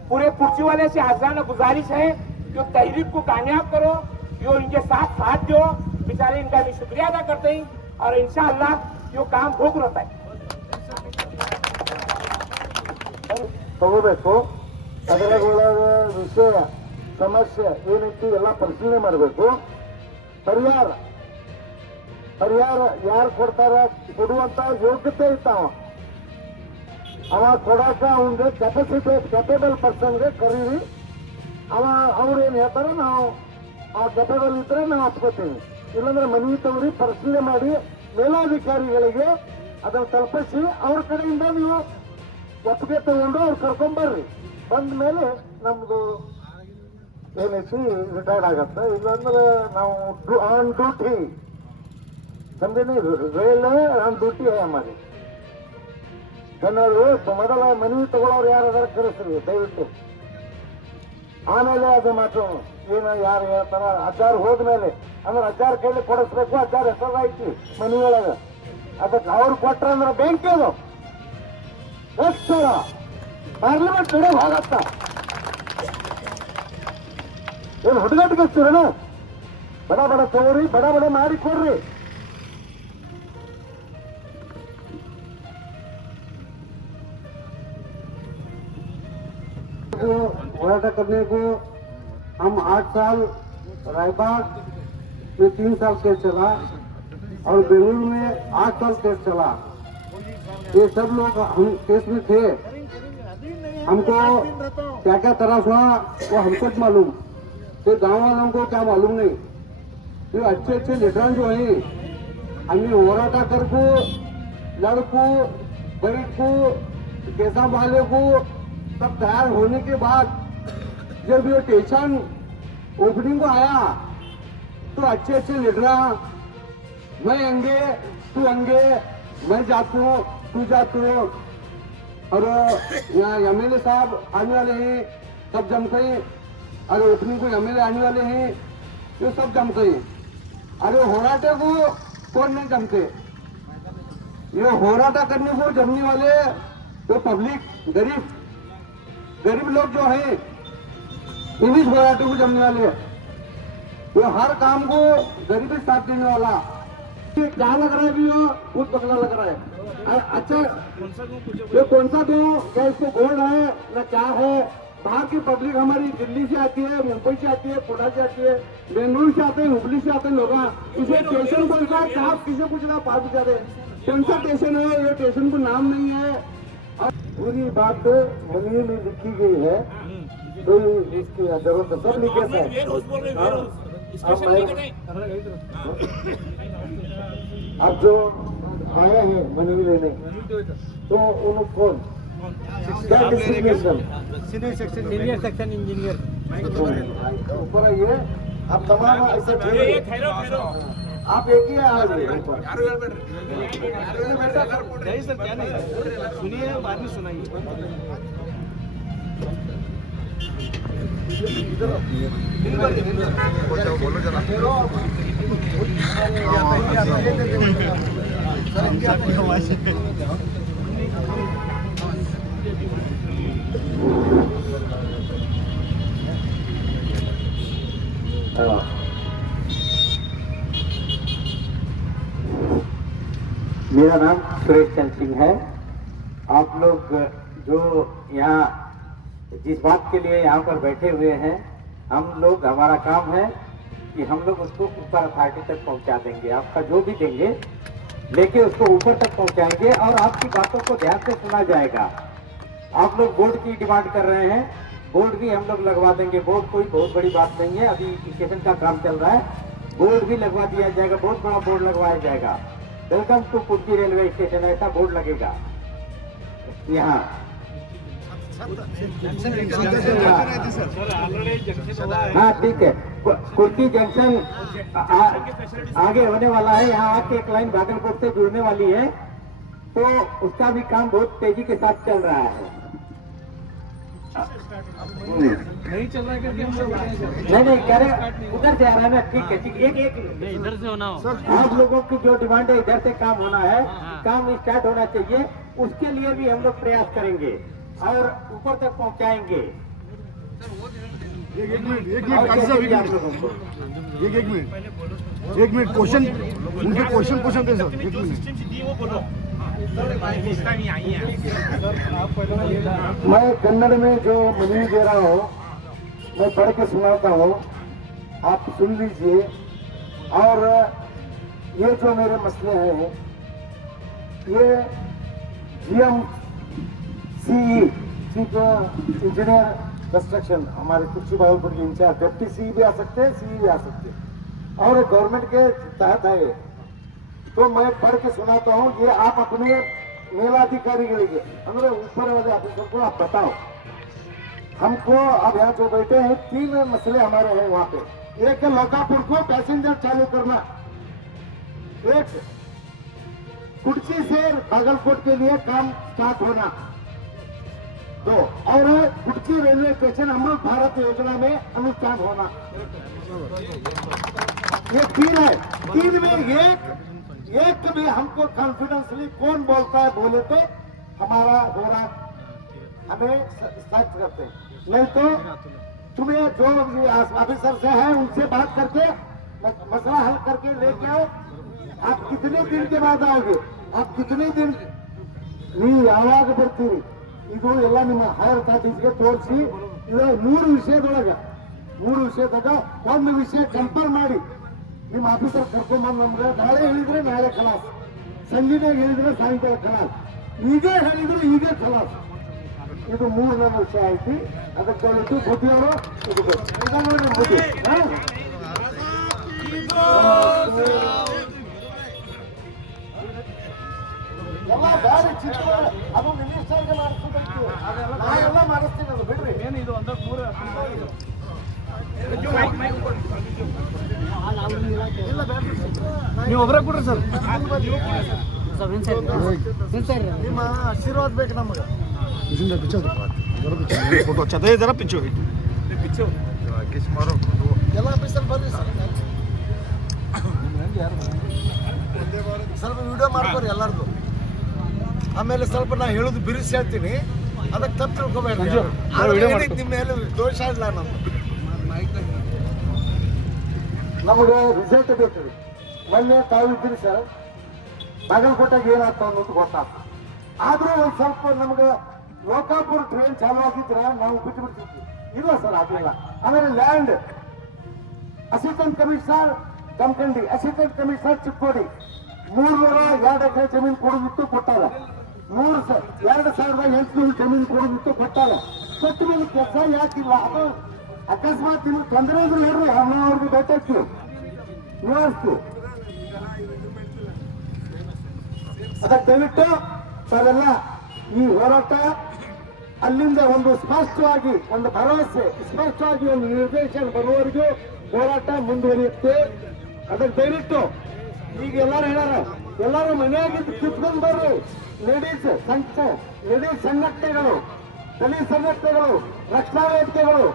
पूरे कुर्सी वाले से आजाना गुजारिश है कि तहरीक को कामयाब करो, जो इनके साथ दो। बेचारे इनका भी शुक्रिया अदा करते हैं, और इंशाअल्लाह जो काम भोग रहता है ತಗೋಬೇಕು। ಅದರೊಳಗ ವಿಷಯ ಸಮಸ್ಯೆ ಏನೈತಿ ಎಲ್ಲ ಪರಿಶೀಲನೆ ಮಾಡಬೇಕು। ಪರಿಹಾರ ಯಾರು ಕೊಡ್ತಾರ, ಕೊಡುವಂತ ಯೋಗ್ಯತೆ ಇರ್ತಾವ, ಅವ ಕೊಡಾಕ ಅವನಿಗೆ ಕೆಪೇಬಲ್ ಪರ್ಸನ್ಗೆ ಕರೀರಿ, ಅವ್ರು ಏನ್ ಹೇಳ್ತಾರ ನಾವು ಆ ಕೆಪೇಬಲ್ ಇದ್ರೆ ನಾವು ಹಚ್ಕೋತೀವಿ, ಇಲ್ಲಾಂದ್ರೆ ಮನವಿ ತಗೋರಿ, ಪರಿಶೀಲನೆ ಮಾಡಿ ಮೇಲಾಧಿಕಾರಿಗಳಿಗೆ ಅದನ್ನ ತಲುಪಿಸಿ ಅವ್ರ ಕಡೆಯಿಂದ ನೀವು ಒಪ್ಪಿಗೆ ತಗೊಂಡು ಅವ್ರು ಕರ್ಕೊಂಬರ್ರಿ. ಬಂದ ಮೇಲೆ ನಮ್ದು ಏನೈತಿ ರಿಟೈರ್ಡ್ ಆಗತ್ತ, ಇಲ್ಲಾಂದ್ರೆ ನಾವು ಆನ್ ಡ್ಯೂಟಿ समझे रेल आन ड्यूटी है हमारी। ಮೊದಲ ಮನವಿ ತಗೊಳ್ಳೋರು ಯಾರು ಅದರ ಕರೆಸ್ರಿ ದಯವಿಟ್ಟು, ಆಮೇಲೆ ಅದು ಮಾತು ಏನು ಯಾರು ಹೇಳ್ತಾರ ಅಜ್ಜಾರ್ ಹೋದ್ಮೇಲೆ ಅಂದ್ರೆ ಅಜ್ಜಾರ್ ಕೈಲಿ ಕೊಡಿಸ್ಬೇಕು, ಅಜ್ಜಾರ್ ಹೆಸರು ಐತಿ ಮನಿ ಒಳಗ, ಅದಕ್ಕೆ ಅವ್ರು ಕೊಟ್ರ ಅಂದ್ರೆ ಬೆಂಕಿ ಅದು ಎಷ್ಟು ಪಾರ್ಲಿಮೆಂಟ್ ಕಡೆ ಹೋಗತ್ತ, ಏನು ಹುಡುಗಾಟಿಗೆ ಹಚ್ತೀರಣ? ಬಡ ಬಡ ತಗೋರಿ, ಬಡ ಮಾಡಿ ಕೊಡ್ರಿ। होराटा करने को हम 8 साल, रायबाग में 3 साल केस चला और बेंगलुरु में 8 साल केस चला। ये सब लोग हम केस में थे, हमको क्या क्या तरफ हुआ वो हमको मालूम, तो गांव वालों को क्या मालूम नहीं। तो अच्छे लीडर जो है हमें होराटा कर को लड़को बैठ को कैसा वाले को सब तैयार होने के बाद जब ये स्टेशन ओपनिंग को आया तो अच्छे लीडर मैं अंगे तू अंगे मैं जाती हूँ, तू जाती हो, और यहाँ एमएलए साहब आने वाले हैं, सब जमते हैं। अरे ओपनिंग को एमएलए आने वाले हैं, ये सब जमते हैं। अरे होराटे को कौन नहीं जमते? ये होराटा करने को जमने वाले तो पब्लिक, गरीब लोग जो है, इन्हीं होराटे को जमने वाले हैं। वो हर काम को गरीबी साथ देने वाला। क्या लग रहा है भी वो बहुत पतला लग रहा है। अच्छा ये कौन सा दो, क्या इसको गोल्ड है ना क्या है? बाहर की पब्लिक हमारी दिल्ली से आती है, मुंबई से आती है, पुणे से आती है, बेंगलुरु से आते हैं, हुबली से आते हैं लोग। इसे स्टेशन कौन सा है? आप किसे पूछ रहा पास बेचारे कौन सा स्टेशन है? ये स्टेशन को नाम नहीं है। और पूरी बात मनी में लिखी गई है, तो इसकी जरूरत सब लिखे है। अब जो आए हैं मनी लेने, तो उनको कौन क्या डिस्ट्रीब्यूशन? सीनियर सेक्शन इंजीनियर ऊपर ये आप तमाम ऐसे आप एक ही है आज सुनिए, बाद में सुनाइए। मेरा नाम सुरेश चंद सिंह है। आप लोग जो यहाँ जिस बात के लिए यहाँ पर बैठे हुए हैं, हम लोग, हमारा काम है कि हम लोग उसको ऊपर अथॉरिटी तक पहुँचा देंगे। आपका जो भी देंगे लेके उसको ऊपर तक पहुँचाएंगे और आपकी बातों को ध्यान से सुना जाएगा। आप लोग बोर्ड की डिमांड कर रहे हैं, बोर्ड भी हम लोग लगवा देंगे। बोर्ड कोई बहुत बड़ी बात नहीं है, अभी स्टेशन का काम चल रहा है, बोर्ड भी लगवा दिया जाएगा, बहुत बड़ा बोर्ड लगवाया जाएगा। वेलकम टू कुर्की रेलवे स्टेशन, ऐसा बोर्ड लगेगा यहाँ। हाँ ठीक है, कुर्की जंक्शन आगे होने वाला है। यहाँ आके एक लाइन भागलपुर से जुड़ने वाली है, तो उसका भी काम बहुत तेजी के साथ चल रहा है। नहीं चल रहा है करके हम लोग नहीं कह रहे उधर से आ रहा है ना। ठीक है, ठीक, एक इधर से होना हो। आप लोगों की जो डिमांड है, इधर से काम होना है, काम स्टार्ट होना चाहिए। उसके लिए भी हम लोग प्रयास करेंगे और ऊपर तक पहुंचाएंगे। एक मिनट क्वेश्चन, उनके क्वेश्चन दे सर। एक मिनट, मैं कन्नड़ में जो मनी दे रहा हूँ, मैं पढ़ के सुनाता हूँ, आप सुन लीजिए। और ये जो मेरे मसले हैं, ये GM CE, chief engineer construction, हमारे कुर्सी भागलपुर के इंचार्ज, डिप्टी CE भी आ सकते हैं, CE भी आ सकते हैं, और गवर्नमेंट के तहत है ये। तो मैं पढ़ के सुनाता हूँ, ये आप अपने मेलाधिकारी के लिए, मतलब ऊपर वाले ऑफिसर को आप बताओ। हमको अब यहाँ जो बैठे हैं, 3 मसले हमारे हैं वहाँ पे। एक लोकापुर को पैसेंजर चालू करना, एक कुर्सी से भागलपुर के लिए काम स्टार्ट होना, तो और कुर्सी रेलवे स्टेशन अमृत भारत योजना में अनुष्ठान होना। ये 3 है। 3 में एक भी हमको कॉन्फिडेंसली कौन बोलता है, बोले तो हमारा होना हमें सख्त करते हैं। नहीं तो तुम्हें जो ऑफिसर से है उनसे बात करके मसला हल करके लेके आओ। आप कितने दिन के बाद आओगे? आप कितने दिन ನೀವು ಯಾವಾಗ ಬರ್ತೀರಿ? ಇದು ಎಲ್ಲ ನಿಮ್ಮ ಹೈಯರ್ ಅಥಾರಿಟೀಸ್ಗೆ ತೋರಿಸಿ, ಇದು 3 ವಿಷಯದಾಗ ಒಂದು ವಿಷಯ ಕಂಪೇರ್ ಮಾಡಿ ನಿಮ್ಮ ಆಫೀಸರ್ ಕರ್ಕೊಂಡ್ಬಂದು ನಮ್ಗೆ ನಾಳೆ ಹೇಳಿದ್ರೆ ನಾಳೆ ಖಲಾಸ್, ಸಂಜೆನಾಗ ಹೇಳಿದ್ರೆ ಸಾಯಂಕಾಲ ಖಲಾಸ್, ಈಗ ಹೇಳಿದ್ರೆ ಈಗ ಖಲಾಸ್. ಇದು 3ನೇ ವಿಷಯ ಐತಿ. ಅದಕ್ಕೆ ಬುದ್ಧಿಯವರು ನೋಡಿ ಬುದ್ಧಿ ಎಲ್ಲ ಬೇರೆ ಚಿತ್ರ ಅದು ಮಿನಿಸ್ಟರ್ಗೆ ಮಾಡಿಸ್ಬೇಕು, ನಾವೆಲ್ಲ ಮಾಡಿಸ್ತೀವಿ. ಅದು ಬಿಡ್ರಿ, ಏನು ಇದು ಒಂದು 3 ನೀವು ಒಬ್ಬರೇ ಕೊಡ್ರಿ ಸರ್. ನಿಮ್ಮ ಆಶೀರ್ವಾದ ಬೇಕು ನಮಗೆ. फोटो अच्छा था जरा पीछे ಎಲ್ಲ ಆಫೀಸಲ್ಲಿ ಬರ್ರಿ ಸರ್. ಸ್ವಲ್ಪ ವಿಡಿಯೋ ಮಾಡ್ಕೊರಿ ಎಲ್ಲರದು. ಆಮೇಲೆ ಸ್ವಲ್ಪ ನಾ ಹೇಳೋದು ಬಿರಿಸಿ ಹೇಳ್ತೀನಿ, ಅದಕ್ಕೆ ತಪ್ಪು ತಿಳ್ಕೊಬೇಡ್ರಿ. ನಿಮ್ಮ ಮೇಲೆ ದೋಷ ಇಲ್ಲ. ನಮಗೆ ರಿಸಲ್ಟ್ ಬೇಕು. ಮೊನ್ನೆ ತಾವು ಇದ್ದೀರಿ ಸರ್, ಬಾಗಲಕೋಟೆಗೆ ಏನಾಗ್ತ ಅನ್ನೋದು ಗೊತ್ತಾಗ್ತ. ಆದ್ರೂ ಒಂದು ಸ್ವಲ್ಪ ನಮ್ಗೆ ಲೋಕಾಪುರ ಟ್ರೈನ್ ಚಾಲು ಆಗಿದ್ರೆ ನಾವು ಬಿಟ್ಟು ಬಿಡ್ತಿದ್ವಿ. ಇಲ್ಲ ಸರ್, ಆಗಿಲ್ಲ. ಆಮೇಲೆ land assistant commissioner Jamkhandi, assistant commissioner Chikkodi 302 ಎಕರೆ ಜಮೀನು ಕೊಡೋದಿತ್ತು, ಕೊಟ್ಟಾರ. 2,800 ಜಮೀನು ಕೊಡೋದಿತ್ತು, ಕೊಟ್ಟಾರ. ಕೊಟ್ಟ ಮೇಲೆ ಕೆಲಸ ಯಾಕಿಲ್ಲ? ಅದು ಅಕಸ್ಮಾತ್ ನಿಮ್ಗೆ ತೊಂದರೆ ಇದ್ರೆ ಹೇಳ್ರಿ, ಅವ್ರಿಗೆ ಬೇಕಾಗ್ತೀವಿ ನಿವಾರಿಸ್ತು. ಅದಕ್ಕೆ ದಯವಿಟ್ಟು ತಾವೆಲ್ಲ ಈ ಹೋರಾಟ ಅಲ್ಲಿಂದ ಒಂದು ಸ್ಪಷ್ಟವಾಗಿ ಒಂದು ಭರವಸೆ, ಸ್ಪಷ್ಟವಾಗಿ ಒಂದು ನಿರ್ದೇಶನ ಬರುವವರೆಗೂ ಹೋರಾಟ ಮುಂದುವರಿಯುತ್ತೆ. ಅದಕ್ಕೆ ದಯವಿಟ್ಟು ಈಗ ಎಲ್ಲರೂ ಹೇಳಾರ, ಎಲ್ಲರೂ ಮನೆಯಾಗಿದ್ದು ಕಿತ್ಕೊಂಡು ಬರ್ರಿ. ಲೇಡೀಸ್ ಸಂಘಟನೆಗಳು, ದಲಿತ ಸಂಘಟನೆಗಳು, ರಕ್ಷಣಾ ವೇದಿಕೆಗಳು,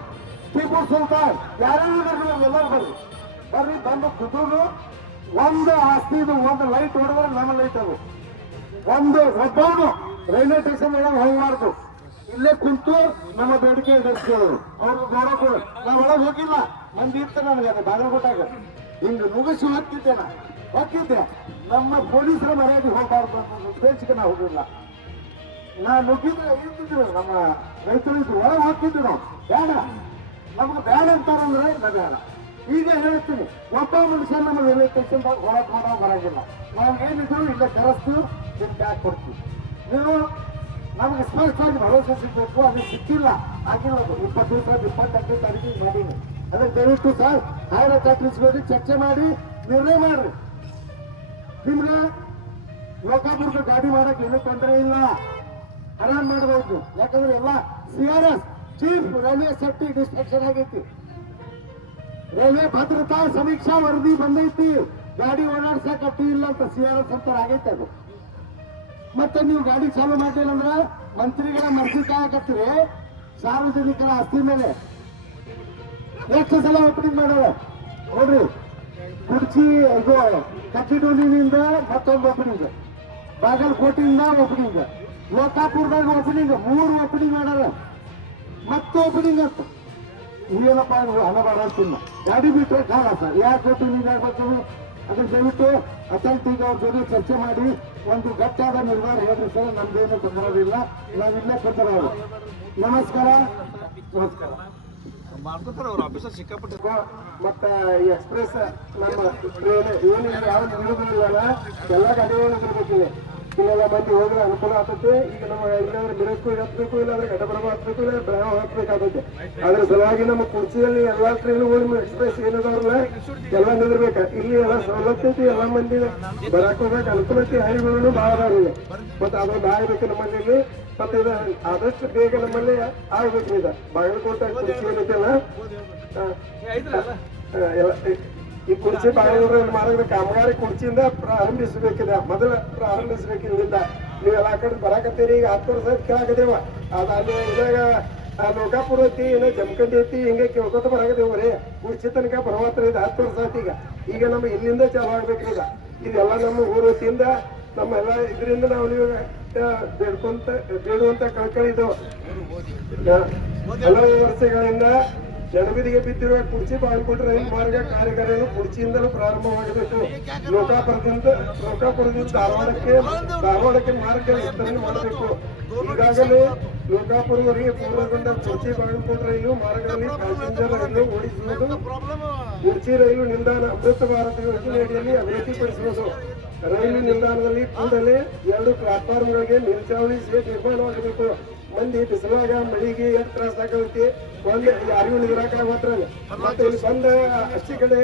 ಟಿಪ್ಪು ಸುಲ್ತಾನ್, ಯಾರ್ಯಾರು ಎಲ್ಲರೂ ಬರ್ರಿ. ಬಂದು ಕುಟುಂಬ ಒಂದು ಆಸ್ತಿದು ಒಂದು ಲೈಟ್ ಹೊಡೆದ್ರೆ ನಮ್ಮ ಲೈಟ್ ಅದು. ಒಬ್ಬನು ರೈಲ್ವೆ ಸ್ಟೇಷನ್ ಒಳಗೆ ಹೋಗಬಾರ್ದು, ಇಲ್ಲೇ ಕುಂತು ನಮ್ಮ ಬೇಡಿಕೆ ಈಡೇರಿಸ್ಕೊಳ್ಳೋದು. ಅವ್ರಿಗೆ ಗೌರವ ಕೊಡು. ನಾವು ಒಳಗೆ ಹೋಗಿಲ್ಲ, ಮಂದಿ ಇತ್ತು ನನಗೆ ಅದು ಬಾಗಲಕೋಟಾಗ ಹಿಂಗೆ ನುಗ್ಗಿಸಿ ಹೋಗ್ತಿದ್ದೆ. ನಮ್ಮ ಪೊಲೀಸರ ಮರ್ಯಾದೆ ಹೋಗಬಾರ್ದು ಅನ್ನೋ ಉದ್ದೇಶಕ್ಕೆ ನಾವು ಹೋಗಿಲ್ಲ. ನಾ ನುಗ್ಗಿದ್ರೆ ಇರ್ತಿದ್ರು, ನಮ್ಮ ರೈತರು ಒಳಗೆ ಹೋಗ್ತಿದ್ವಿ ನಾವು. ಬೇಡ, ನಮ್ಗೆ ಬೇಡ ಅಂತಾರಂದ್ರೆ ನಾ ಬೇಡ. ಈಗ ಹೇಳ್ತೀನಿ, ಒಬ್ಬ ಮನುಷ್ಯ ನಮ್ಮ ರೈಲ್ವೆ ಸ್ಟೇಷನ್ ಹೋರಾಟ ಮಾಡೋ ಬರಂಗಿಲ್ಲ. ನಾವೇನಿದ್ರು ಇಲ್ಲೇ ಕರೆಸ್ತು ನಿಮ್ಗೆ ಹಾಕಿ ಕೊಡ್ತೀವಿ. ನೀವು ನಮ್ಗೆ ಸ್ಪಷ್ಟವಾಗಿ ಭರವಸೆ ಸಿಗಬೇಕು, ಅದು ಸಿಕ್ಕಿಲ್ಲ, ಆಗಿಲ್ಲ. ಅದು 28 ತಾರೀಕಿಗೆ ಮಾಡೀನಿ. ಅದಕ್ಕೆ ದಯವಿಟ್ಟು ಸರ್ ಹೈರ್ ಅಥಾರಿಟೀಸ್ ಬಗ್ಗೆ ಚರ್ಚೆ ಮಾಡಿ ನಿರ್ಣಯ ಮಾಡ್ರಿ. ನಿಮ್ಗೆ ಲೋಕಾಪುರದ ಗಾಡಿ ಮಾಡಕ್ಕೆ ಏನೂ ತೊಂದರೆ ಇಲ್ಲ, ಆರಾಮ್ ಮಾಡಬಹುದು. ಯಾಕಂದ್ರೆ ಎಲ್ಲ CRS chief railway safety inspection ಆಗೈತಿ, ರೈಲ್ವೆ ಭದ್ರತಾ ಸಮೀಕ್ಷಾ ವರದಿ ಬಂದೈತಿ. ಗಾಡಿ ಓಡಾಡ್ಸಕ್ ಅಡ್ಡಿ ಇಲ್ಲ ಅಂತ CRS ಅಂತ ಆಗೈತೆ ಅದು. ಮತ್ತೆ ನೀವು ಗಾಡಿ ಚಾಲು ಮಾಡಿಲ್ಲ ಅಂದ್ರೆ ಮಂತ್ರಿಗಳ ಮರ್ಜಿ ಕಾಯಕತ್ತೀರಿ. ಸಾರ್ವಜನಿಕರ ಆಸ್ತಿ ಮೇಲೆ ಎಷ್ಟು ಸಲ ಓಪನಿಂಗ್ ಮಾಡೋದು ನೋಡ್ರಿ. ಕುರ್ಚಿ ಇದು ಕಚ್ಚಿಡೂರಿನಿಂದ ಮತ್ತೊಂದು ಓಪನಿಂಗ್, ಬಾಗಲಕೋಟೆಯಿಂದ ಓಪನಿಂಗ್, ಲೋಕಾಪುರದಾಗ ಓಪನಿಂಗ್, 3 ಓಪನಿಂಗ್ ಮಾಡ್ಯಾರ. ಮತ್ತೆ ಓಪನಿಂಗ್ ಅಂತ ಏನಪ್ಪ ಹಣ ಬಾಳಂತಿಲ್ಲ. ಗಾಡಿ ಬಿಟ್ಟರೆ ಕಾಲ ಸರ್, ಯಾಕೆ ಓಪನಿಂಗ್ ಆಗ್ಬೇಕು? ಅದಕ್ಕೆ ದಯವಿಟ್ಟು ಅಥಾರಿಟಿಗೆ ಅವ್ರ ಜೊತೆ ಚರ್ಚೆ ಮಾಡಿ ಒಂದು ಗಟ್ಟಾದ ನಿರ್ಧಾರ ಹೇಳ್ರಿ ಸರ್. ನಮ್ದೇನು ತೊಂದರೆ ಇಲ್ಲ, ನಾವಿಲ್ಲೇ ತೊಂದರೆ. ನಮಸ್ಕಾರ. ಮತ್ತೆ ಈ ಎಕ್ಸ್ಪ್ರೆಸ್ ನಮ್ಮ ಟ್ರೈನ್ ಏನಿಲ್ಲ, ಯಾವ್ದು ನಿಲ್ಲುವುದಿಲ್ಲ, ಎಲ್ಲ ಗಾಡಿಗಳು ನಿಲ್ಬೇಕಿಲ್ಲ. ಇಲ್ಲೆಲ್ಲ ಮಂದಿ ಹೋದ್ರೆ ಅನುಕೂಲ ಆಗ್ತೈತಿ. ಈಗ ನಮ್ಮ ಇಲ್ಲಾಂದ್ರೆ ಬಿರಕ್ಕೂ ಹತ್ಬೇಕು, ಇಲ್ಲಾಂದ್ರೆ ಘಟಪ್ರಭಾ ಹತ್ಬೇಕು, ಇಲ್ಲ ಬೆಳಗಾವಿ ಹತ್ಬೇಕಾಗತ್ತೆ. ಅದ್ರ ಸಲುವಾಗಿ ನಮ್ಮ ಕುರ್ಚಿಯಲ್ಲಿ ಎಲ್ಲಾ ಟ್ರೈನ್ಗಳು ಎಕ್ಸ್ಪ್ರೆಸ್ ಏನಿದಾವ್ರಲ್ಲ ಎಲ್ಲ ನಿಂದಿರ್ಬೇಕ. ಇಲ್ಲಿ ಎಲ್ಲ ಸವಲತ್ತು ಐತಿ, ಎಲ್ಲ ಮಂದಿ ಬರಾಕ್ ಹೋಗ್ಬೇಕು, ಅನುಕೂಲ ಐತಿ. ಹೈವೇಗಳು ಭಾಳ ಅದಾವ್ರಿ, ಮತ್ತೆ ಅದೊಂದು ಆಗ್ಬೇಕು ನಮ್ಮಲ್ಲಿ. ಮತ್ತೆ ಇದು ಆದಷ್ಟು ಬೇಗ ನಮ್ಮಲ್ಲಿ ಆಗ್ಬೇಕು. ಇದು ಬಾಗಲಕೋಟೆ ಕುರ್ಚಿ ಏನೈತಲ್ಲ, ಎಲ್ಲ ಈ ಕುರ್ಚಿ ಬಾಗಲಕೋಟೆ ಮಾಡಿದ್ರೆ ಕಾಮಗಾರಿ ಕುರ್ಚಿಯಿಂದ ಪ್ರಾರಂಭಿಸಬೇಕಿದೆ. ಮೊದಲು ಪ್ರಾರಂಭಿಸಬೇಕು. ಇಲ್ಲಿಂದ ನೀವೆಲ್ಲ ಆ ಕಡೆ ಬರಾಕತ್ತೀರಿ. ಈಗ 10 ವರ್ಷ ಕೇಳಾಕದೇವ. ಅದಾದ್ಮೇಲೆ ಇದಾಗ ಲೋಕಾಪುರ ಐತಿ, ಏನೋ ಜಮಖಂಡಿ ಐತಿ, ಹಿಂಗೆ ಕೇಳ್ಕೊತ ಬರಾಕದೇವ್ರಿ. ಕುರ್ಚಿ ತನಕ ಬರವಾತ್ರ ಇದು 10 ವರ್ಷ ಆಯ್ತು. ಈಗ ನಮ್ಮ ಇಲ್ಲಿಂದ ಚಾಲು ಆಗ್ಬೇಕ್ರಿ. ಇದೆಲ್ಲ ನಮ್ಮ ಊರ ವತಿಯಿಂದ ನಮ್ಮೆಲ್ಲ ಇದರಿಂದ ನಾವು ನೀವು ಬೇಡುವಂತ ಕಳ್ಕಳಿದು ಹಲವು ವರ್ಷಗಳಿಂದ ಜನಗದಿಗೆ ಬಿದ್ದಿರುವ ಕುರ್ಚಿ ಬಾಗಲಕೋಟೆ ರೈಲು ಮಾರ್ಗ ಕಾರ್ಯಾಗಾರಗಳು ಕುರ್ಚಿಯಿಂದಲೂ ಪ್ರಾರಂಭವಾಗಬೇಕು. ಲೋಕಾಪುರದಿಂದ ಧಾರವಾಡಕ್ಕೆ ಮಾರ್ಗ ವಿಸ್ತರಣೆ ಮಾಡಬೇಕು. ಈಗಾಗಲೇ ಲೋಕಾಪುರವರೆಗೆ ಪೂರ್ಣಗೊಂಡ ಕುರ್ಚಿ ಬಾಗಲಕೋಟೆ ರೈಲು ಮಾರ್ಗದಲ್ಲಿ ಪ್ಯಾಸೆಂಜರ್ ರೈಲು ಓಡಿಸುವುದು, ಕುರ್ಚಿ ರೈಲು ನಿಲ್ದಾಣ ಅಮೃತ ಭಾರತ ಯೋಜನೆಯಡಿಯಲ್ಲಿ ಅಭಿವೃದ್ಧಿಪಡಿಸುವುದು, ರೈಲು ನಿಲ್ದಾಣದಲ್ಲಿ ಕೂಡಲೇ 2 ಪ್ಲಾಟ್ಫಾರ್ಮ್ಗಳಿಗೆ ಮೇಲ್ಚಾವಣಿ ಸೇಟ್ ನಿರ್ಮಾಣವಾಗಬೇಕು. ಮಂದಿ ಬಿಸಿಲಾಗ ಮಳಿಗೆ ಎಷ್ಟು ತ್ರಾಸ ಆಗೈತಿ, ಒಂದು ಯಾರಿಗೂ ನಿರಾಕ ಮಾತ್ರ. ಮತ್ತೆ ಇಲ್ಲಿ ಬಂದ ಅಷ್ಟೇ ಕಡೆ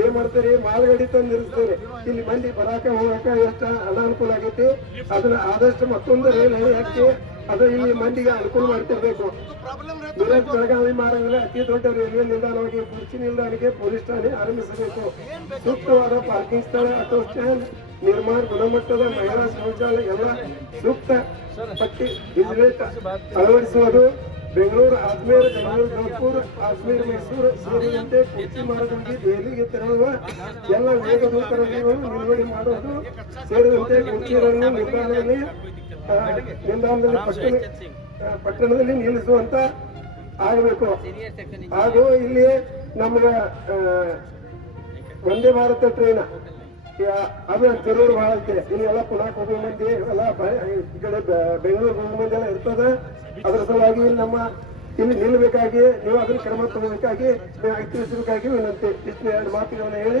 ಏನ್ ಮಾಡ್ತಾರೆ, ಮಾಲ್ಗಾಡಿ ತಂದು ನಿಲ್ಲಿಸ್ತಾರೆ. ಇಲ್ಲಿ ಮಂದಿ ಬರಾಕ ಹೋಗಾಕ ಎಷ್ಟು ಅನಾನುಕೂಲ ಆಗೈತಿ. ಅದನ್ನ ಆದಷ್ಟು ಮತ್ತೊಂದು ರೈಲು ಹಾಕಿ ಅದು ಇಲ್ಲಿ ಮಂದಿಗೆ ಅನುಕೂಲ ಮಾಡಿಕೊಡ್ಬೇಕು. ಮಿರಜ್ ಬೆಳಗಾವಿ ಮಾರ್ಗದಲ್ಲಿ ಅತಿ ದೊಡ್ಡ ರೈಲ್ವೆ ನಿಲ್ದಾಣವಾಗಿ ಕುರ್ಚಿ ನಿಲ್ದಾಣಕ್ಕೆ ಪೊಲೀಸ್ ಠಾಣೆ ಆರಂಭಿಸಬೇಕು. ಸೂಕ್ತವಾದ ಪಾರ್ಕಿಂಗ್ ಸ್ಥಳ, ಆಟೋ ಸ್ಟ್ಯಾಂಡ್ ನಿರ್ಮಾಣ, ಗುಣಮಟ್ಟದ ಮಹಿಳಾ ಶೌಚಾಲಯ ಎಲ್ಲ ಸೂಕ್ತ ಪಟ್ಟಿ ವಿಜಿಲೆಟ್ ಅಳವಡಿಸುವುದು. ಬೆಂಗಳೂರು, ಅಜ್ಮೇರ್, ಬೆಂಗಳೂರು, ಜೋಧ್ಪುರ್, ಅಜ್ಮೇರ್, ಮೈಸೂರು ಸೇರಿದಂತೆ ಕುರ್ಚಿ ಮಾರ್ಗದಲ್ಲಿ ದೆಹಲಿಗೆ ತೆರಳುವ ಎಲ್ಲ ವೇಗದೂತ ರೈಲುಗಳನ್ನು ನಿಲುಗಡೆ ಮಾಡುವುದು ಸೇರಿದಂತೆ ಕುರ್ಚಿಗಳನ್ನು ನಿಲ್ದಾಣದಲ್ಲಿ ಪಟ್ಟಣದಲ್ಲಿ ನಿಲ್ಲಿಸುವಂತ ಆಗಬೇಕು. ಹಾಗೂ ಇಲ್ಲಿ ನಮ್ಗೆ ವಂದೇ ಭಾರತ ಟ್ರೈನ್ ಅದು ತಿರುವರು ಬಹಳ ಐತೆ. ಇಲ್ಲಿ ಎಲ್ಲ ಪುನಃ ಹೋಗುವ ಮಂದಿ ಎಲ್ಲ ಈ ಕಡೆ ಬೆಂಗಳೂರು ಹೋಗುವ ಮಂದಿ ಎಲ್ಲ ಇರ್ತದೆ. ಅದರ ಸಲುವಾಗಿ ನಮ್ಮ ಇಲ್ಲಿ ನಿಲ್ಲಬೇಕಾಗಿ ನೀವು ಅದನ್ನ ಕ್ರಮ ತಗೋಬೇಕಾಗಿ ತಿಳಿಸಬೇಕಾಗಿ ವಿನಂತಿ. ಇಷ್ಟು ಎರಡು ಮಾತುಗಳನ್ನ ಹೇಳಿ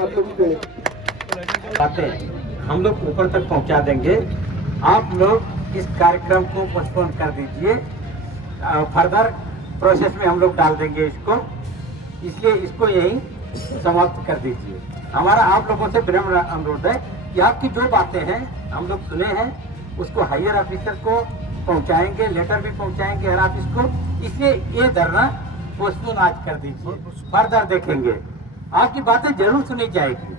ಮಾತು ಮುಗಿಸ್ತೀನಿ. बातें हम लोग ऊपर तक पहुंचा देंगे. आप लोग इस कार्यक्रम को पोस्टपोन कर दीजिए. फर्दर प्रोसेस में हम लोग डाल देंगे इसको, इसलिए इसको यहीं समाप्त कर दीजिए. हमारा आप लोगों से विनम्र अनुरोध है कि आपकी जो बातें हैं हम लोग सुने हैं उसको हायर ऑफिसर को पहुंचाएंगे, लेटर भी पहुंचाएंगे हर ऑफिस को. इसलिए ये धरना पोस्टपोन आज कर दीजिए. फर्दर देखेंगे. आपकी बातें जरूर सुनी जाएगी,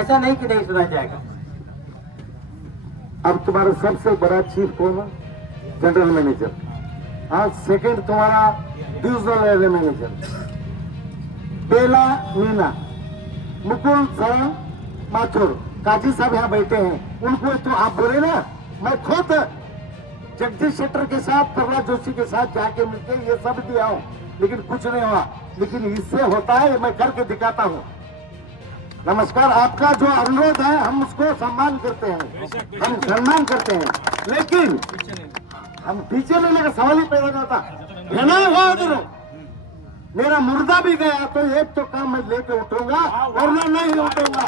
ऐसा नहीं कि नहीं सुना जाएगा. अब तुम्हारा सबसे बड़ा चीफ कौन है? General manager. हाँ, सेकंड तुम्हारा डिविजनल एरिया मैनेजर बेला मीना, मुकुल सर माथुर, काजी साहब यहाँ बैठे हैं. उनको तो आप बोले ना, मैं खुद जगदीश शेट्टर के साथ, प्रहलाद जोशी के साथ जाके मिलके ये सब दिया हूँ, लेकिन कुछ नहीं हुआ. लेकिन इससे होता है, मैं करके दिखाता हूँ. नमस्कार. आपका जो अनुरोध है हम उसको सम्मान करते हैं, हम सम्मान करते हैं, लेकिन हम पीछे लेने का सवाल ही पैदा नहीं होता. रहना हुआ उधर, मेरा मुर्दा भी गया तो एक तो काम मैं लेके उठूंगा, वरना नहीं उठूंगा.